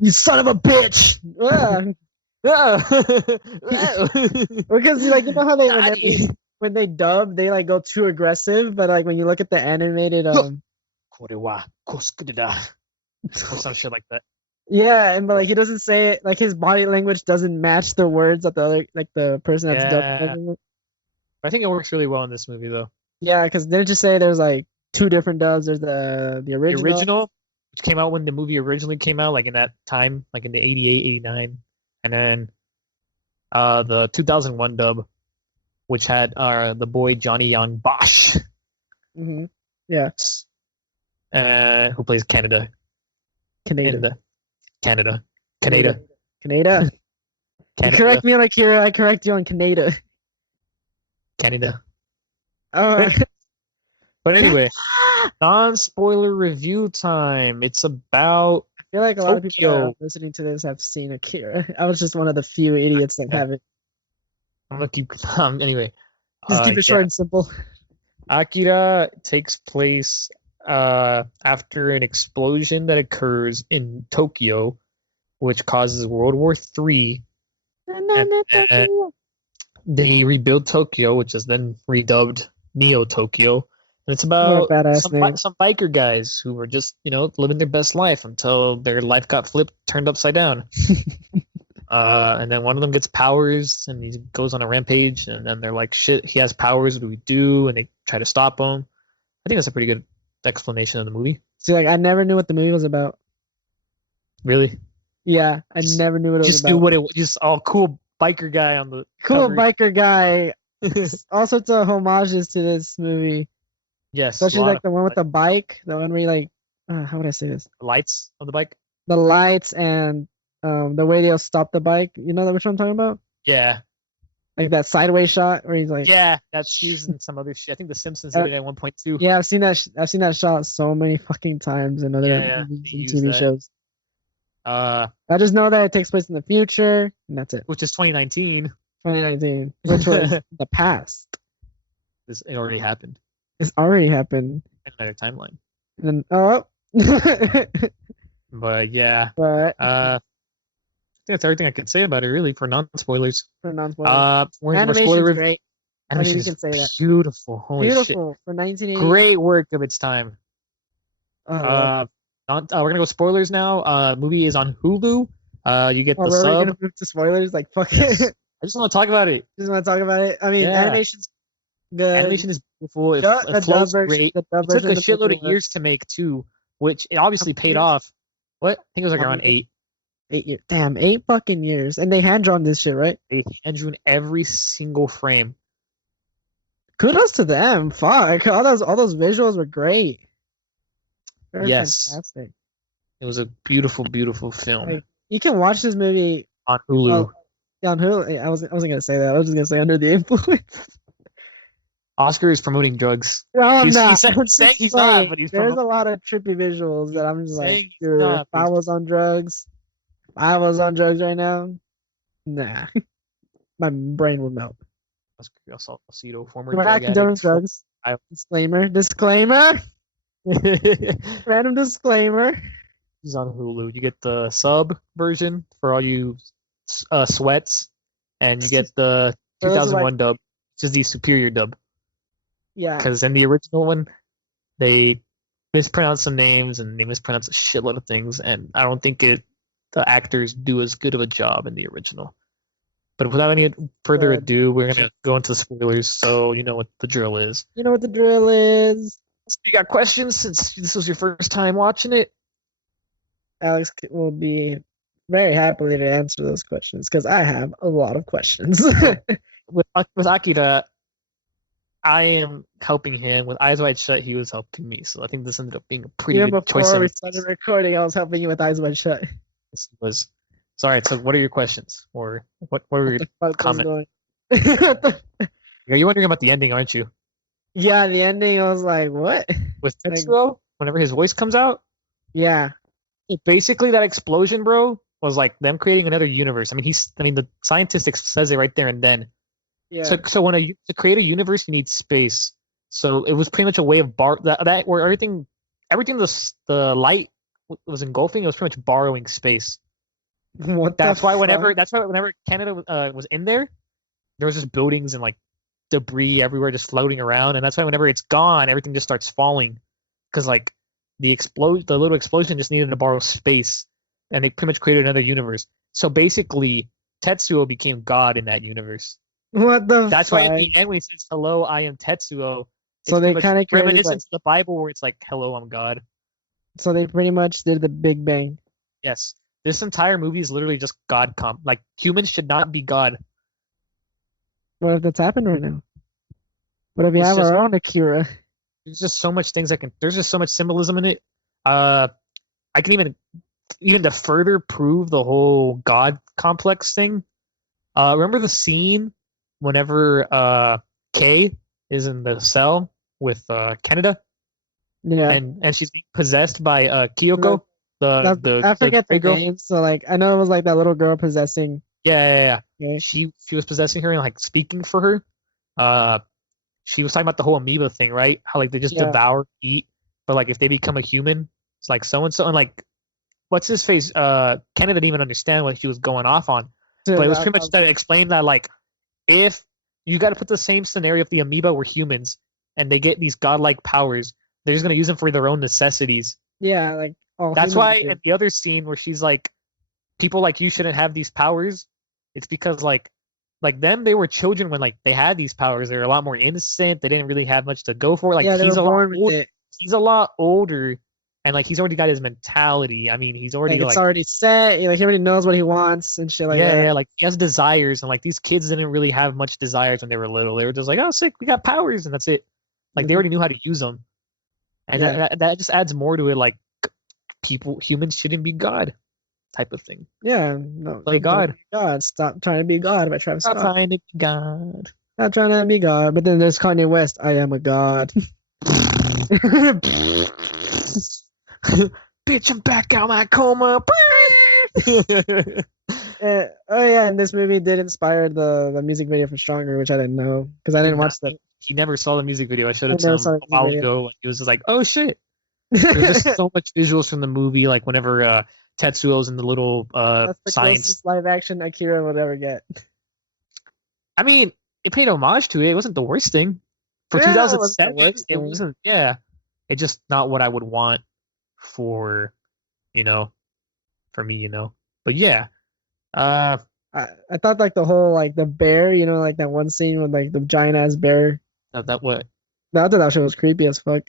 You son of a bitch! Because you know how they when they dub they like go too aggressive, but like when you look at the animated or some shit like that. Yeah, but like he doesn't say it, like his body language doesn't match the words that the other like the person that's dubbing. I think it works really well in this movie though. Yeah, because didn't you say there's like 2 different dubs? There's the original. The original, which came out when the movie originally came out, like in that time, like in the 88, 89. And then the 2001 dub, which had the boy Johnny Young Bosch. Mm-hmm. Yes. Who plays Canada. Canada. You correct me on Akira, I correct you on Canada. Oh. But anyway, non-spoiler review time. It's about I feel like a lot of people listening to this have seen Akira. I was just one of the few idiots that haven't. I'm gonna keep anyway. Just keep it short and simple. Akira takes place after an explosion that occurs in Tokyo, which causes World War III. They rebuild Tokyo, which is then redubbed Neo Tokyo. And it's about some biker guys who were just, living their best life until their life got turned upside down. And then one of them gets powers and he goes on a rampage, and then they're like, shit, he has powers, what do we do? And they try to stop him. I think that's a pretty good explanation of the movie. See, like, I never knew what the movie was about. Really? Yeah, I never knew what it was about. Just knew what it was. Just cool biker guy on the cool cover. Biker guy. All sorts of homages to this movie. Yes. Especially like the one with the bike, the one where you like, how would I say this? The lights of the bike? The lights and the way they'll stop the bike. You know which one I'm talking about? Yeah. Like that sideways shot where he's like. Yeah, that's used in some other shit. I think The Simpsons did it at 1.2. Yeah, I've seen that shot so many fucking times in other movies and TV shows. I just know that it takes place in the future, and that's it. Which is 2019. 2019, which was the past. It already happened. It's already happened. In another timeline. And then, But yeah. I think that's everything I could say about it, really, for non-spoilers. Animation's great. Animation is beautiful. Holy shit. For 1980. Great work of its time. We're gonna go spoilers now. Movie is on Hulu. You get the sub. We're gonna move to spoilers. Like fuck it. I just want to talk about it. I mean, animation's good. Animation is beautiful. It flows great. It took a shitload of years to make too, which it obviously paid off. What? I think it was like around 8. 8 years. Damn, 8 fucking years. And they hand drawn this shit, right? They hand drawn every single frame. Kudos to them. Fuck. All those visuals were great. Yes. Fantastic. It was a beautiful, beautiful film. Like, you can watch this movie on Hulu. On Hulu. I wasn't gonna say that. I was just gonna say Under the Influence. Oscar is promoting drugs. No, I'm not. He's not, but there's a lot of trippy visuals that I'm just like, dude, if I was on drugs right now, nah. My brain would melt. Oscar Alcido, former drug addict. Drugs. Disclaimer. Random disclaimer. He's on Hulu. You get the sub version for all you sweats, and you get the 2001 dub, which is the superior dub. Yeah. Because in the original one, they mispronounce some names and they mispronounce a shitload of things, and I don't think the actors do as good of a job in the original. But without any further But ado, we're gonna go into spoilers, so you know what the drill is. you know what the drill is. So you got questions since this was your first time watching it? Alex will be very happily to answer those questions because I have a lot of questions. With Akira, I am helping him. With Eyes Wide Shut, he was helping me. So I think this ended up being a pretty Even good choice. Before we started recording, I was helping you with Eyes Wide Shut. This was. So, all right, so what are your questions? Or what were your comments? You're wondering about the ending, aren't you? Yeah, the ending, I was like, what? With Tetsuo, whenever his voice comes out? Yeah. Basically, that explosion, bro, was like them creating another universe. I mean, the scientist says it right there and then. Yeah. So to create a universe, you need space. So it was pretty much a way of that where everything the light was engulfing. It was pretty much borrowing space. That's why whenever Canada was in there was just buildings and like debris everywhere just floating around, and that's why whenever it's gone, everything just starts falling because like the little explosion just needed to borrow space, and they pretty much created another universe. So basically, Tetsuo became God in that universe. That's why at the end when he says "Hello, I am Tetsuo," so they kind of reminiscent to the Bible where it's like "Hello, I'm God." So they pretty much did the Big Bang. Yes. This entire movie is literally just God like humans should not be God. What if that's happened right now? What if we have our own Akira? There's just so much there's just so much symbolism in it. I can even to further prove the whole God complex thing. Remember the scene whenever Kay is in the cell with Canada? Yeah. And she's being possessed by Kyoko. I forget the name, so like I know it was like that little girl possessing. Yeah. She was possessing her and like speaking for her. She was talking about the whole amoeba thing, right? How like they just devour, eat, but like if they become a human, it's like so and so, and like what's his face? Canada didn't even understand what she was going off on, but it was pretty much to explain that like if you got to put the same scenario if the amoeba were humans and they get these godlike powers, they're just gonna use them for their own necessities. Yeah, like. That's why in the other scene where she's like, people like you shouldn't have these powers, it's because like them, they were children when like they had these powers. They were a lot more innocent. They didn't really have much to go for. Like he's a lot older, and like he's already got his mentality. I mean, he's already it's already set. Like he already knows what he wants and shit like that. Yeah, like he has desires, and like these kids didn't really have much desires when they were little. They were just like, oh, sick, we got powers, and that's it. Like they already knew how to use them, and that just adds more to it. Like humans shouldn't be God type of thing. Yeah, no. Like God. Stop trying to be God by Travis Scott. Stop trying to be God. Stop trying to be God. But then there's Kanye West. I am a God. Bitch, I'm back out my coma. And this movie did inspire the music video for Stronger, which I didn't know because I didn't watch that. He never saw the music video. I showed it to him a while ago. He was just like, oh shit. There's just so much visuals from the movie, like whenever Tetsuo's in the little that's the science live action Akira would ever get. I mean, it paid homage to it. It wasn't the worst thing. For 2007, it wasn't. Yeah, it's just not what I would want for me, But yeah, I thought like the whole like the bear, like that one scene with like the giant ass bear. That what? I thought that shit was creepy as fuck.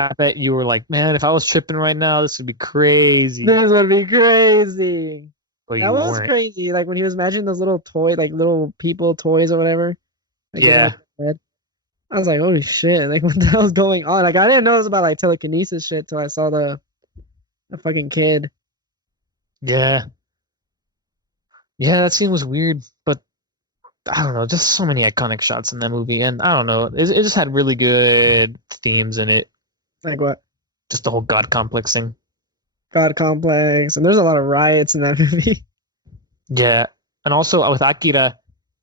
I bet you were like, man, if I was tripping right now, this would be crazy. This would be crazy. But that was crazy. Like when he was imagining those little little people toys or whatever. Like, yeah. I was like, holy shit! Like what the hell's going on? Like I didn't know it was about like telekinesis shit till I saw the fucking kid. Yeah. Yeah, that scene was weird, but I don't know, just so many iconic shots in that movie, and I don't know, it just had really good themes in it. Like what? Just the whole God complex thing. God complex, and there's a lot of riots in that movie. Yeah, and also with Akira,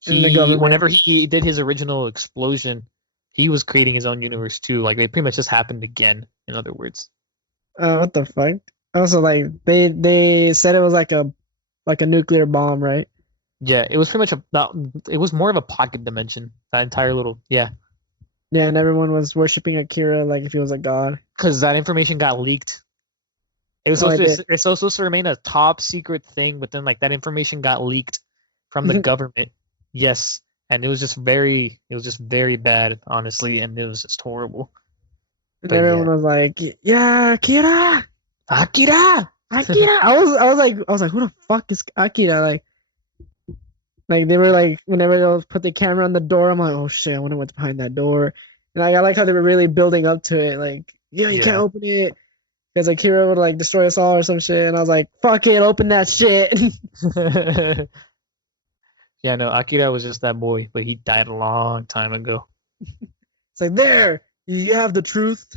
whenever he did his original explosion, he was creating his own universe too. Like they pretty much just happened again. In other words. What the fuck? Also, like they said it was like a nuclear bomb, right? Yeah, it was pretty much it was more of a pocket dimension. That entire little Yeah, and everyone was worshiping Akira like if he was a god. Because that information got leaked. It's supposed to remain a top secret thing, but then like that information got leaked from the government. Yes, and it was just very bad, honestly, and it was just horrible. And everyone was like, "Yeah, Akira, Akira, Akira." I was like, "Who the fuck is Akira?" Like they were like, whenever they put the camera on the door, I'm like, "Oh shit, I wonder what's behind that door." And I like how they were really building up to it. Like, you can't open it because Akira would like destroy us all or some shit. And I was like, "Fuck it, open that shit." Yeah, no, Akira was just that boy, but he died a long time ago. It's like, there, you have the truth.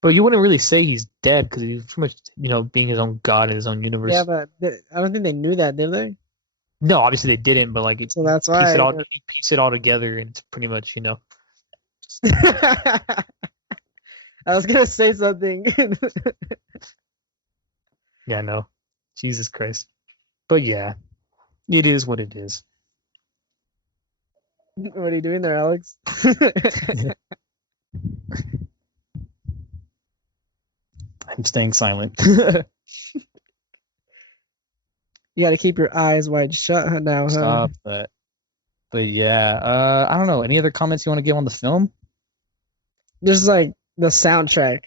But you wouldn't really say he's dead because he's pretty much, being his own god in his own universe. Yeah, but I don't think they knew that, did they? No, obviously they didn't, but like, so that's why you piece it all together, and it's pretty much, I was gonna say something. Yeah, no, Jesus Christ. But yeah, it is what it is. What are you doing there, Alex? I'm staying silent. You got to keep your eyes wide shut now, huh? Stop that. But yeah, I don't know. Any other comments you want to give on the film? Just like the soundtrack.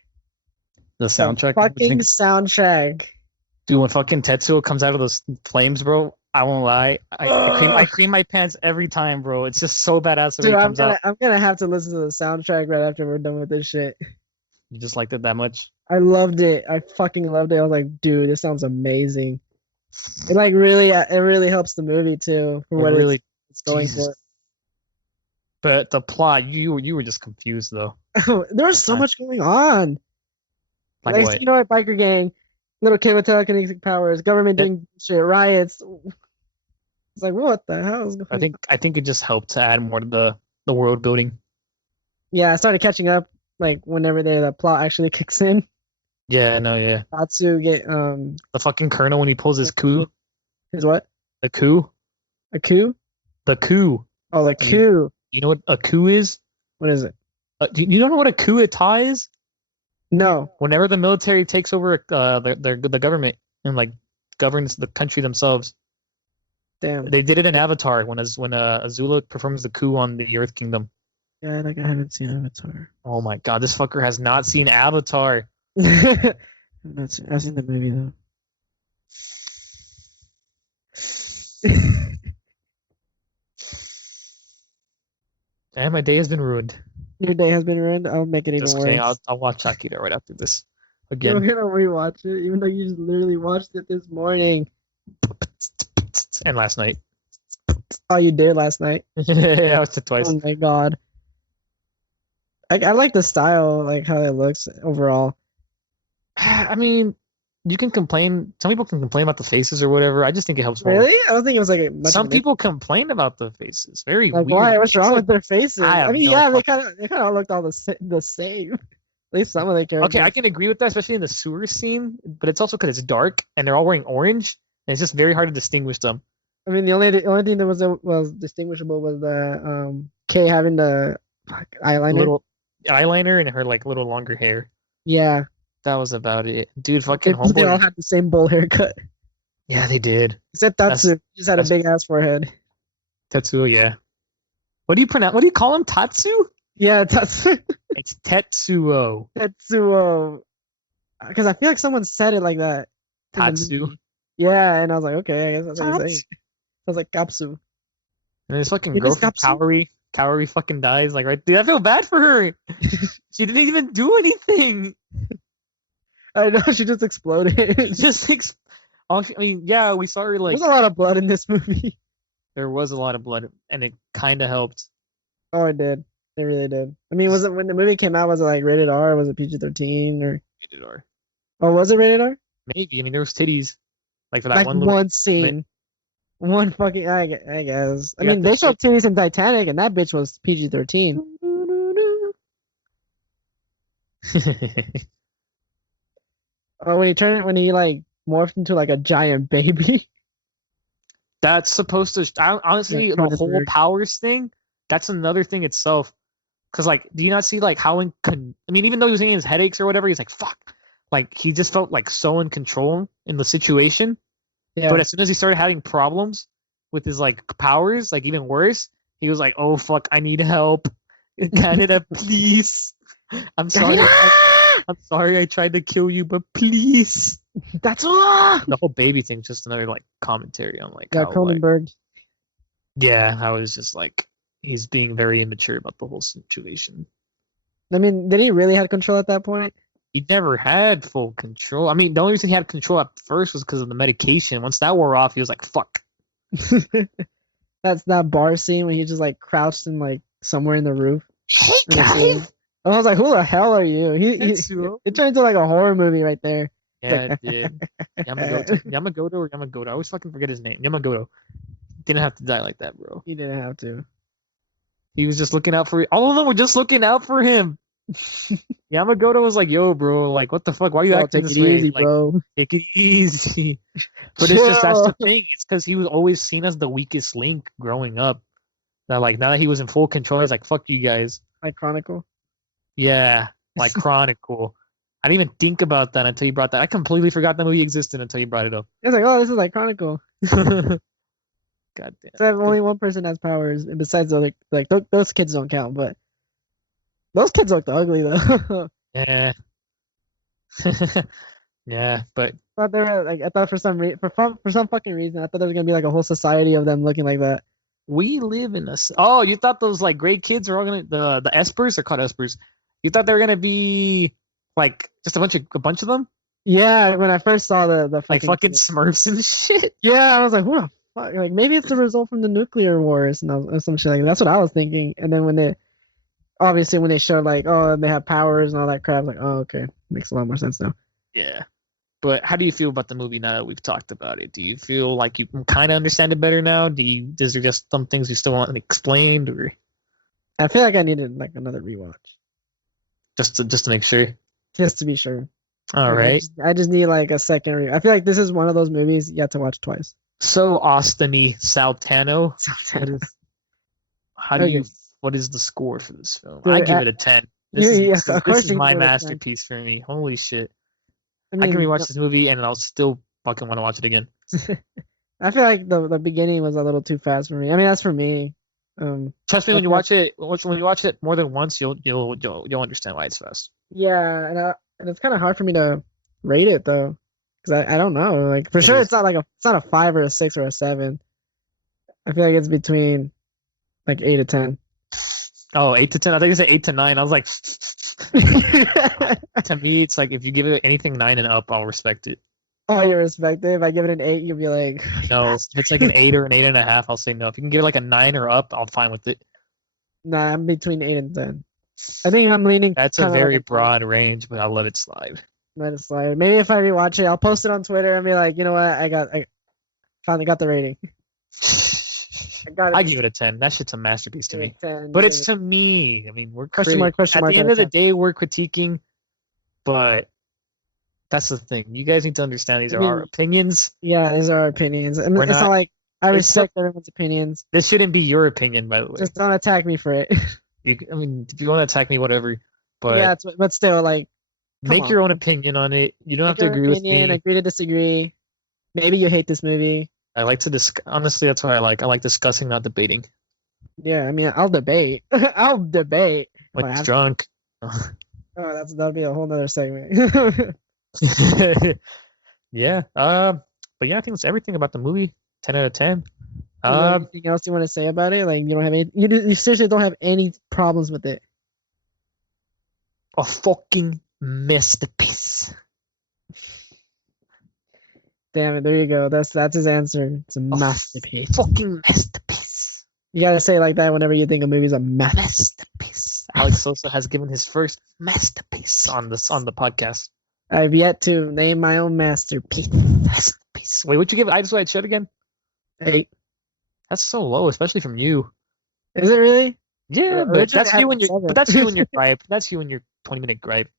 The soundtrack? Fucking soundtrack. Dude, when fucking Tetsuo comes out of those flames, bro, I won't lie. I cream my pants every time, bro. It's just so badass when he comes out. I'm gonna have to listen to the soundtrack right after we're done with this shit. You just liked it that much? I loved it. I fucking loved it. I was like, dude, this sounds amazing. It really helps the movie too for what it's going for. But the plot, you were just confused though. There was so much going on. Like what? Biker gang, little kid with telekinetic powers, government doing shit, riots. It's like, what the hell is going on? I think it just helped to add more to the world building. Yeah, I started catching up like whenever the plot actually kicks in. Yeah, no, yeah. Tatsu get the fucking colonel when he pulls his coup. His what? The coup. A coup? The coup. Oh, the coup. You know what a coup is? What is it? You don't know what a coup d'etat is? No. Whenever the military takes over the government and like governs the country themselves. Damn. They did it in Avatar when Azula performs the coup on the Earth Kingdom. Yeah, like I haven't seen Avatar. Oh my god, this fucker has not seen Avatar. I've seen the movie though. And my day has been ruined. Your day has been ruined? I'll make it even worse. Kidding. I'll watch Akira right after this. Again. You're gonna rewatch it, even though you just literally watched it this morning. And last night. Oh, you did last night? Yeah, I watched it twice. Oh my god. I like the style, like how it looks overall. I mean, you can complain. Some people can complain about the faces or whatever. I just think it helps more. Really? I don't think it was like some people complain about the faces. Very like, weird. Why? What's wrong with their faces? I mean, they kind of looked all the same. At least some of the characters. Okay, I can agree with that, especially in the sewer scene. But it's also because it's dark and they're all wearing orange, and it's just very hard to distinguish them. I mean, the only thing that was distinguishable was the Kay having the eyeliner. Little eyeliner and her like little longer hair. Yeah. That was about it. Dude, fucking homeboy. They all had the same bowl haircut. Yeah, they did. Except Tatsu. He just had a big ass forehead. Tetsuo, yeah. What do you call him? Tatsu? Yeah, Tatsu. It's Tetsuo. Tetsuo. Because I feel like someone said it like that. Tatsu? Yeah, and I was like, okay, I guess that's what you say. I was like, Kapsu. And his fucking girlfriend, Kaori fucking dies. Like, right? Dude, I feel bad for her. She didn't even do anything. I know, she just exploded. I mean, yeah, we saw her like. There's a lot of blood in this movie. There was a lot of blood, and it kind of helped. Oh, it did. It really did. I mean, was it when the movie came out? Was it like rated R? Or was it PG-13 or? Rated R. Oh, was it rated R? Maybe. I mean, there was titties, like for that one scene. One fucking. I guess. I mean, they showed titties in Titanic, and that bitch was PG-13. Oh, when he like morphed into like a giant baby. That's supposed to. Honestly, the whole powers thing. That's another thing itself. Because like, do you not see like how I mean, even though he was getting his headaches or whatever, he's like, fuck. Like he just felt like so in control in the situation. Yeah. But as soon as he started having problems, with his like powers, like even worse. He was like, "Oh fuck, I need help, Canada, please. I'm sorry. I'm sorry I tried to kill you, but please." That's all. The whole baby thing's just another like commentary on like how Cronenberg. How it's just like he's being very immature about the whole situation. I mean, did he really have control at that point? He never had full control. I mean, the only reason he had control at first was because of the medication. Once that wore off, he was like, "Fuck." That's that bar scene when he just like crouched in like somewhere in the roof. Hey guys! I was like, "Who the hell are you?" It turned into like a horror movie right there. Yeah, it did. Yamagoto or Yamagoto. I always fucking forget his name. Yamagoto. Didn't have to die like that, bro. He didn't have to. He was just looking out for all of them were just looking out for him. Yamagoto was like, "Yo, bro, like, what the fuck? Why are you acting this way? Easy, like, bro. Take it easy." But it's just that's the thing. It's because he was always seen as the weakest link growing up. That like now that he was in full control, he's like, "Fuck you guys." Like Chronicle. Yeah, like Chronicle. I didn't even think about that until you brought that. I completely forgot the movie existed until you brought it up. It's like, oh, this is like Chronicle. God damn. So only one person has powers, and besides the other, like those kids don't count, but those kids looked ugly though. Yeah. Yeah, but I thought they were like, I thought for some fucking reason, I thought there was gonna be like a whole society of them looking like that. we live in a. Oh, you thought those like great kids are all gonna the espers are called espers. You thought they were gonna be like just a bunch of them? Yeah, when I first saw the fucking Smurfs and shit. Yeah, I was like, what? Like maybe it's a result from the nuclear wars or some shit like that. That's what I was thinking. And then when they showed like, oh, they have powers and all that crap, like, oh, okay, makes a lot more sense now. Yeah, but how do you feel about the movie now that we've talked about it? Do you feel like you can kind of understand it better now? Is there just some things you still want explained, or? I feel like I needed like another rewatch. Just to make sure. Just to be sure. All right. I just need like a second review. I feel like this is one of those movies you have to watch twice. So Austin-y Saltano. What is the score for this film? Dude, I give it a 10. This is my masterpiece for me. Holy shit. I can rewatch this movie and I'll still fucking want to watch it again. I feel like the beginning was a little too fast for me. I mean, that's for me. Trust me, when you watch it more than once, you'll understand why it's fast. Yeah, and it's kind of hard for me to rate it though, because I don't know. Like for sure, it's not a 5 or a 6 or a 7. I feel like it's between like 8 to 10. Oh, 8 to 10. I think you said 8 to 9. I was like, to me, it's like if you give it anything 9 and up, I'll respect it. Oh, you respect it? If I give it an 8, you'll be like, no. If it's like an 8 or an 8.5, I'll say no. If you can give it like a 9 or up, I'm fine with it. Nah, I'm between 8 and 10. I think I'm leaning. That's a very broad range, but I'll let it slide. Let it slide. Maybe if I rewatch it, I'll post it on Twitter and be like, you know what? I finally got the rating. I give it a 10. That shit's a masterpiece to me. 10, but it's to me. I mean, we're question mark. At the end of the day, we're critiquing, but that's the thing. You guys need to understand these are our opinions. Yeah, these are our opinions. I mean, it's not like I respect everyone's opinions. This shouldn't be your opinion, by the way. Just don't attack me for it. I mean, if you want to attack me, whatever. But yeah, but still, like, make your own opinion on it. You don't have to agree with me. Agree to disagree. Maybe you hate this movie. I like to honestly, that's what I like. I like discussing, not debating. Yeah, I mean, I'll debate. I'll debate. When he's drunk. Oh, that'll be a whole nother segment. Yeah. But yeah, I think that's everything about the movie. 10 out of 10. Anything else you want to say about it? Like, you don't have any. You seriously don't have any problems with it. A fucking masterpiece. Damn it! There you go. That's his answer. It's a masterpiece. Fucking masterpiece. You gotta say it like that whenever you think a movie's a masterpiece. Alex Sosa has given his first masterpiece on the podcast. I've yet to name my own masterpiece. Wait, what'd you give I Just What I Should again? 8. That's so low, especially from you. Is it really? Yeah, but that's you and your gripe. That's you and your 20-minute gripe.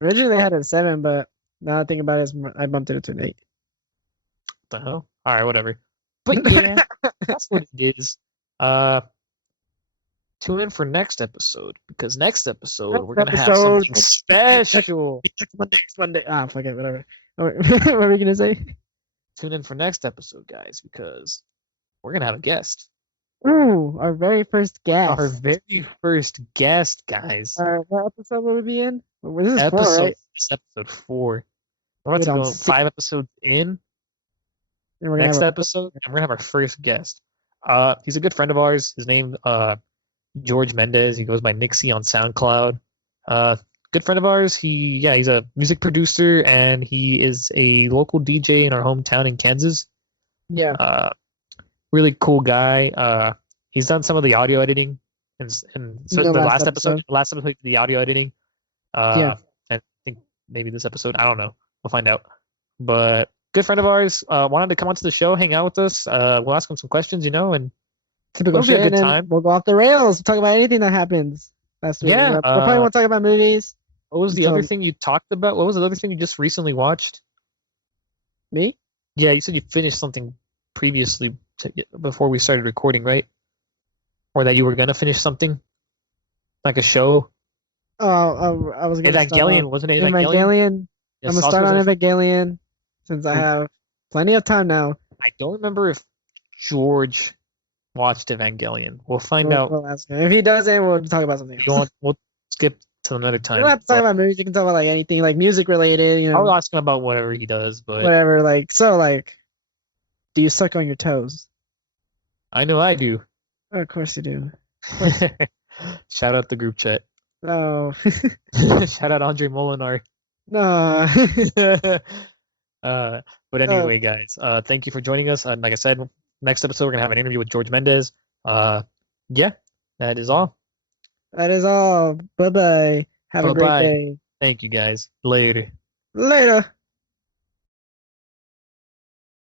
Originally they had it 7, but now I think about it, I bumped it to an 8. What the hell? All right, whatever. But yeah, that's what it is. Tune in for next episode, because next episode we're gonna have something special. Monday. Ah, fuck it, whatever. What were we gonna say? tune in for next episode, guys, because we're gonna have a guest. Ooh, our very first guest. Our very first guest, guys. What episode will we be in? This is 4, right? This is episode 4. We're about to go 5 episodes in. Next episode, and we're gonna have our first guest. He's a good friend of ours. His name George Mendez. He goes by Nixie on SoundCloud. Good friend of ours. He's a music producer and he is a local DJ in our hometown in Kansas. Yeah. Really cool guy. He's done some of the audio editing and so the last episode, the audio editing. I think maybe this episode. I don't know. We'll find out. But good friend of ours wanted to come onto the show, hang out with us. We'll ask him some questions, and typical shit. A good time. We'll go off the rails. We'll talk about anything that happens. Last week. Yeah. We'll probably want to talk about movies. What was the other thing you talked about? What was the other thing you just recently watched? Me? Yeah, you said you finished something previously before we started recording, right? Or that you were gonna finish something, like a show. Oh, I was gonna Evangelion, wasn't it? Evangelion. I'm gonna start on Evangelion since I have plenty of time now. I don't remember if George watched Evangelion. We'll find out. We'll ask him. If he doesn't, we'll talk about something else. We'll skip to another time. We don't have to talk about movies. You can talk about like anything, like music related. I'll ask him about whatever he does, but whatever. Do you suck on your toes? I know I do. Oh, of course you do. Shout out the group chat. No. Shout out Andre Molinar. No. But anyway, guys, thank you for joining us. Like I said, next episode we're gonna have an interview with George Mendez. Yeah, that is all. That is all. Bye-bye. Have a great day. Thank you, guys. Later. Later.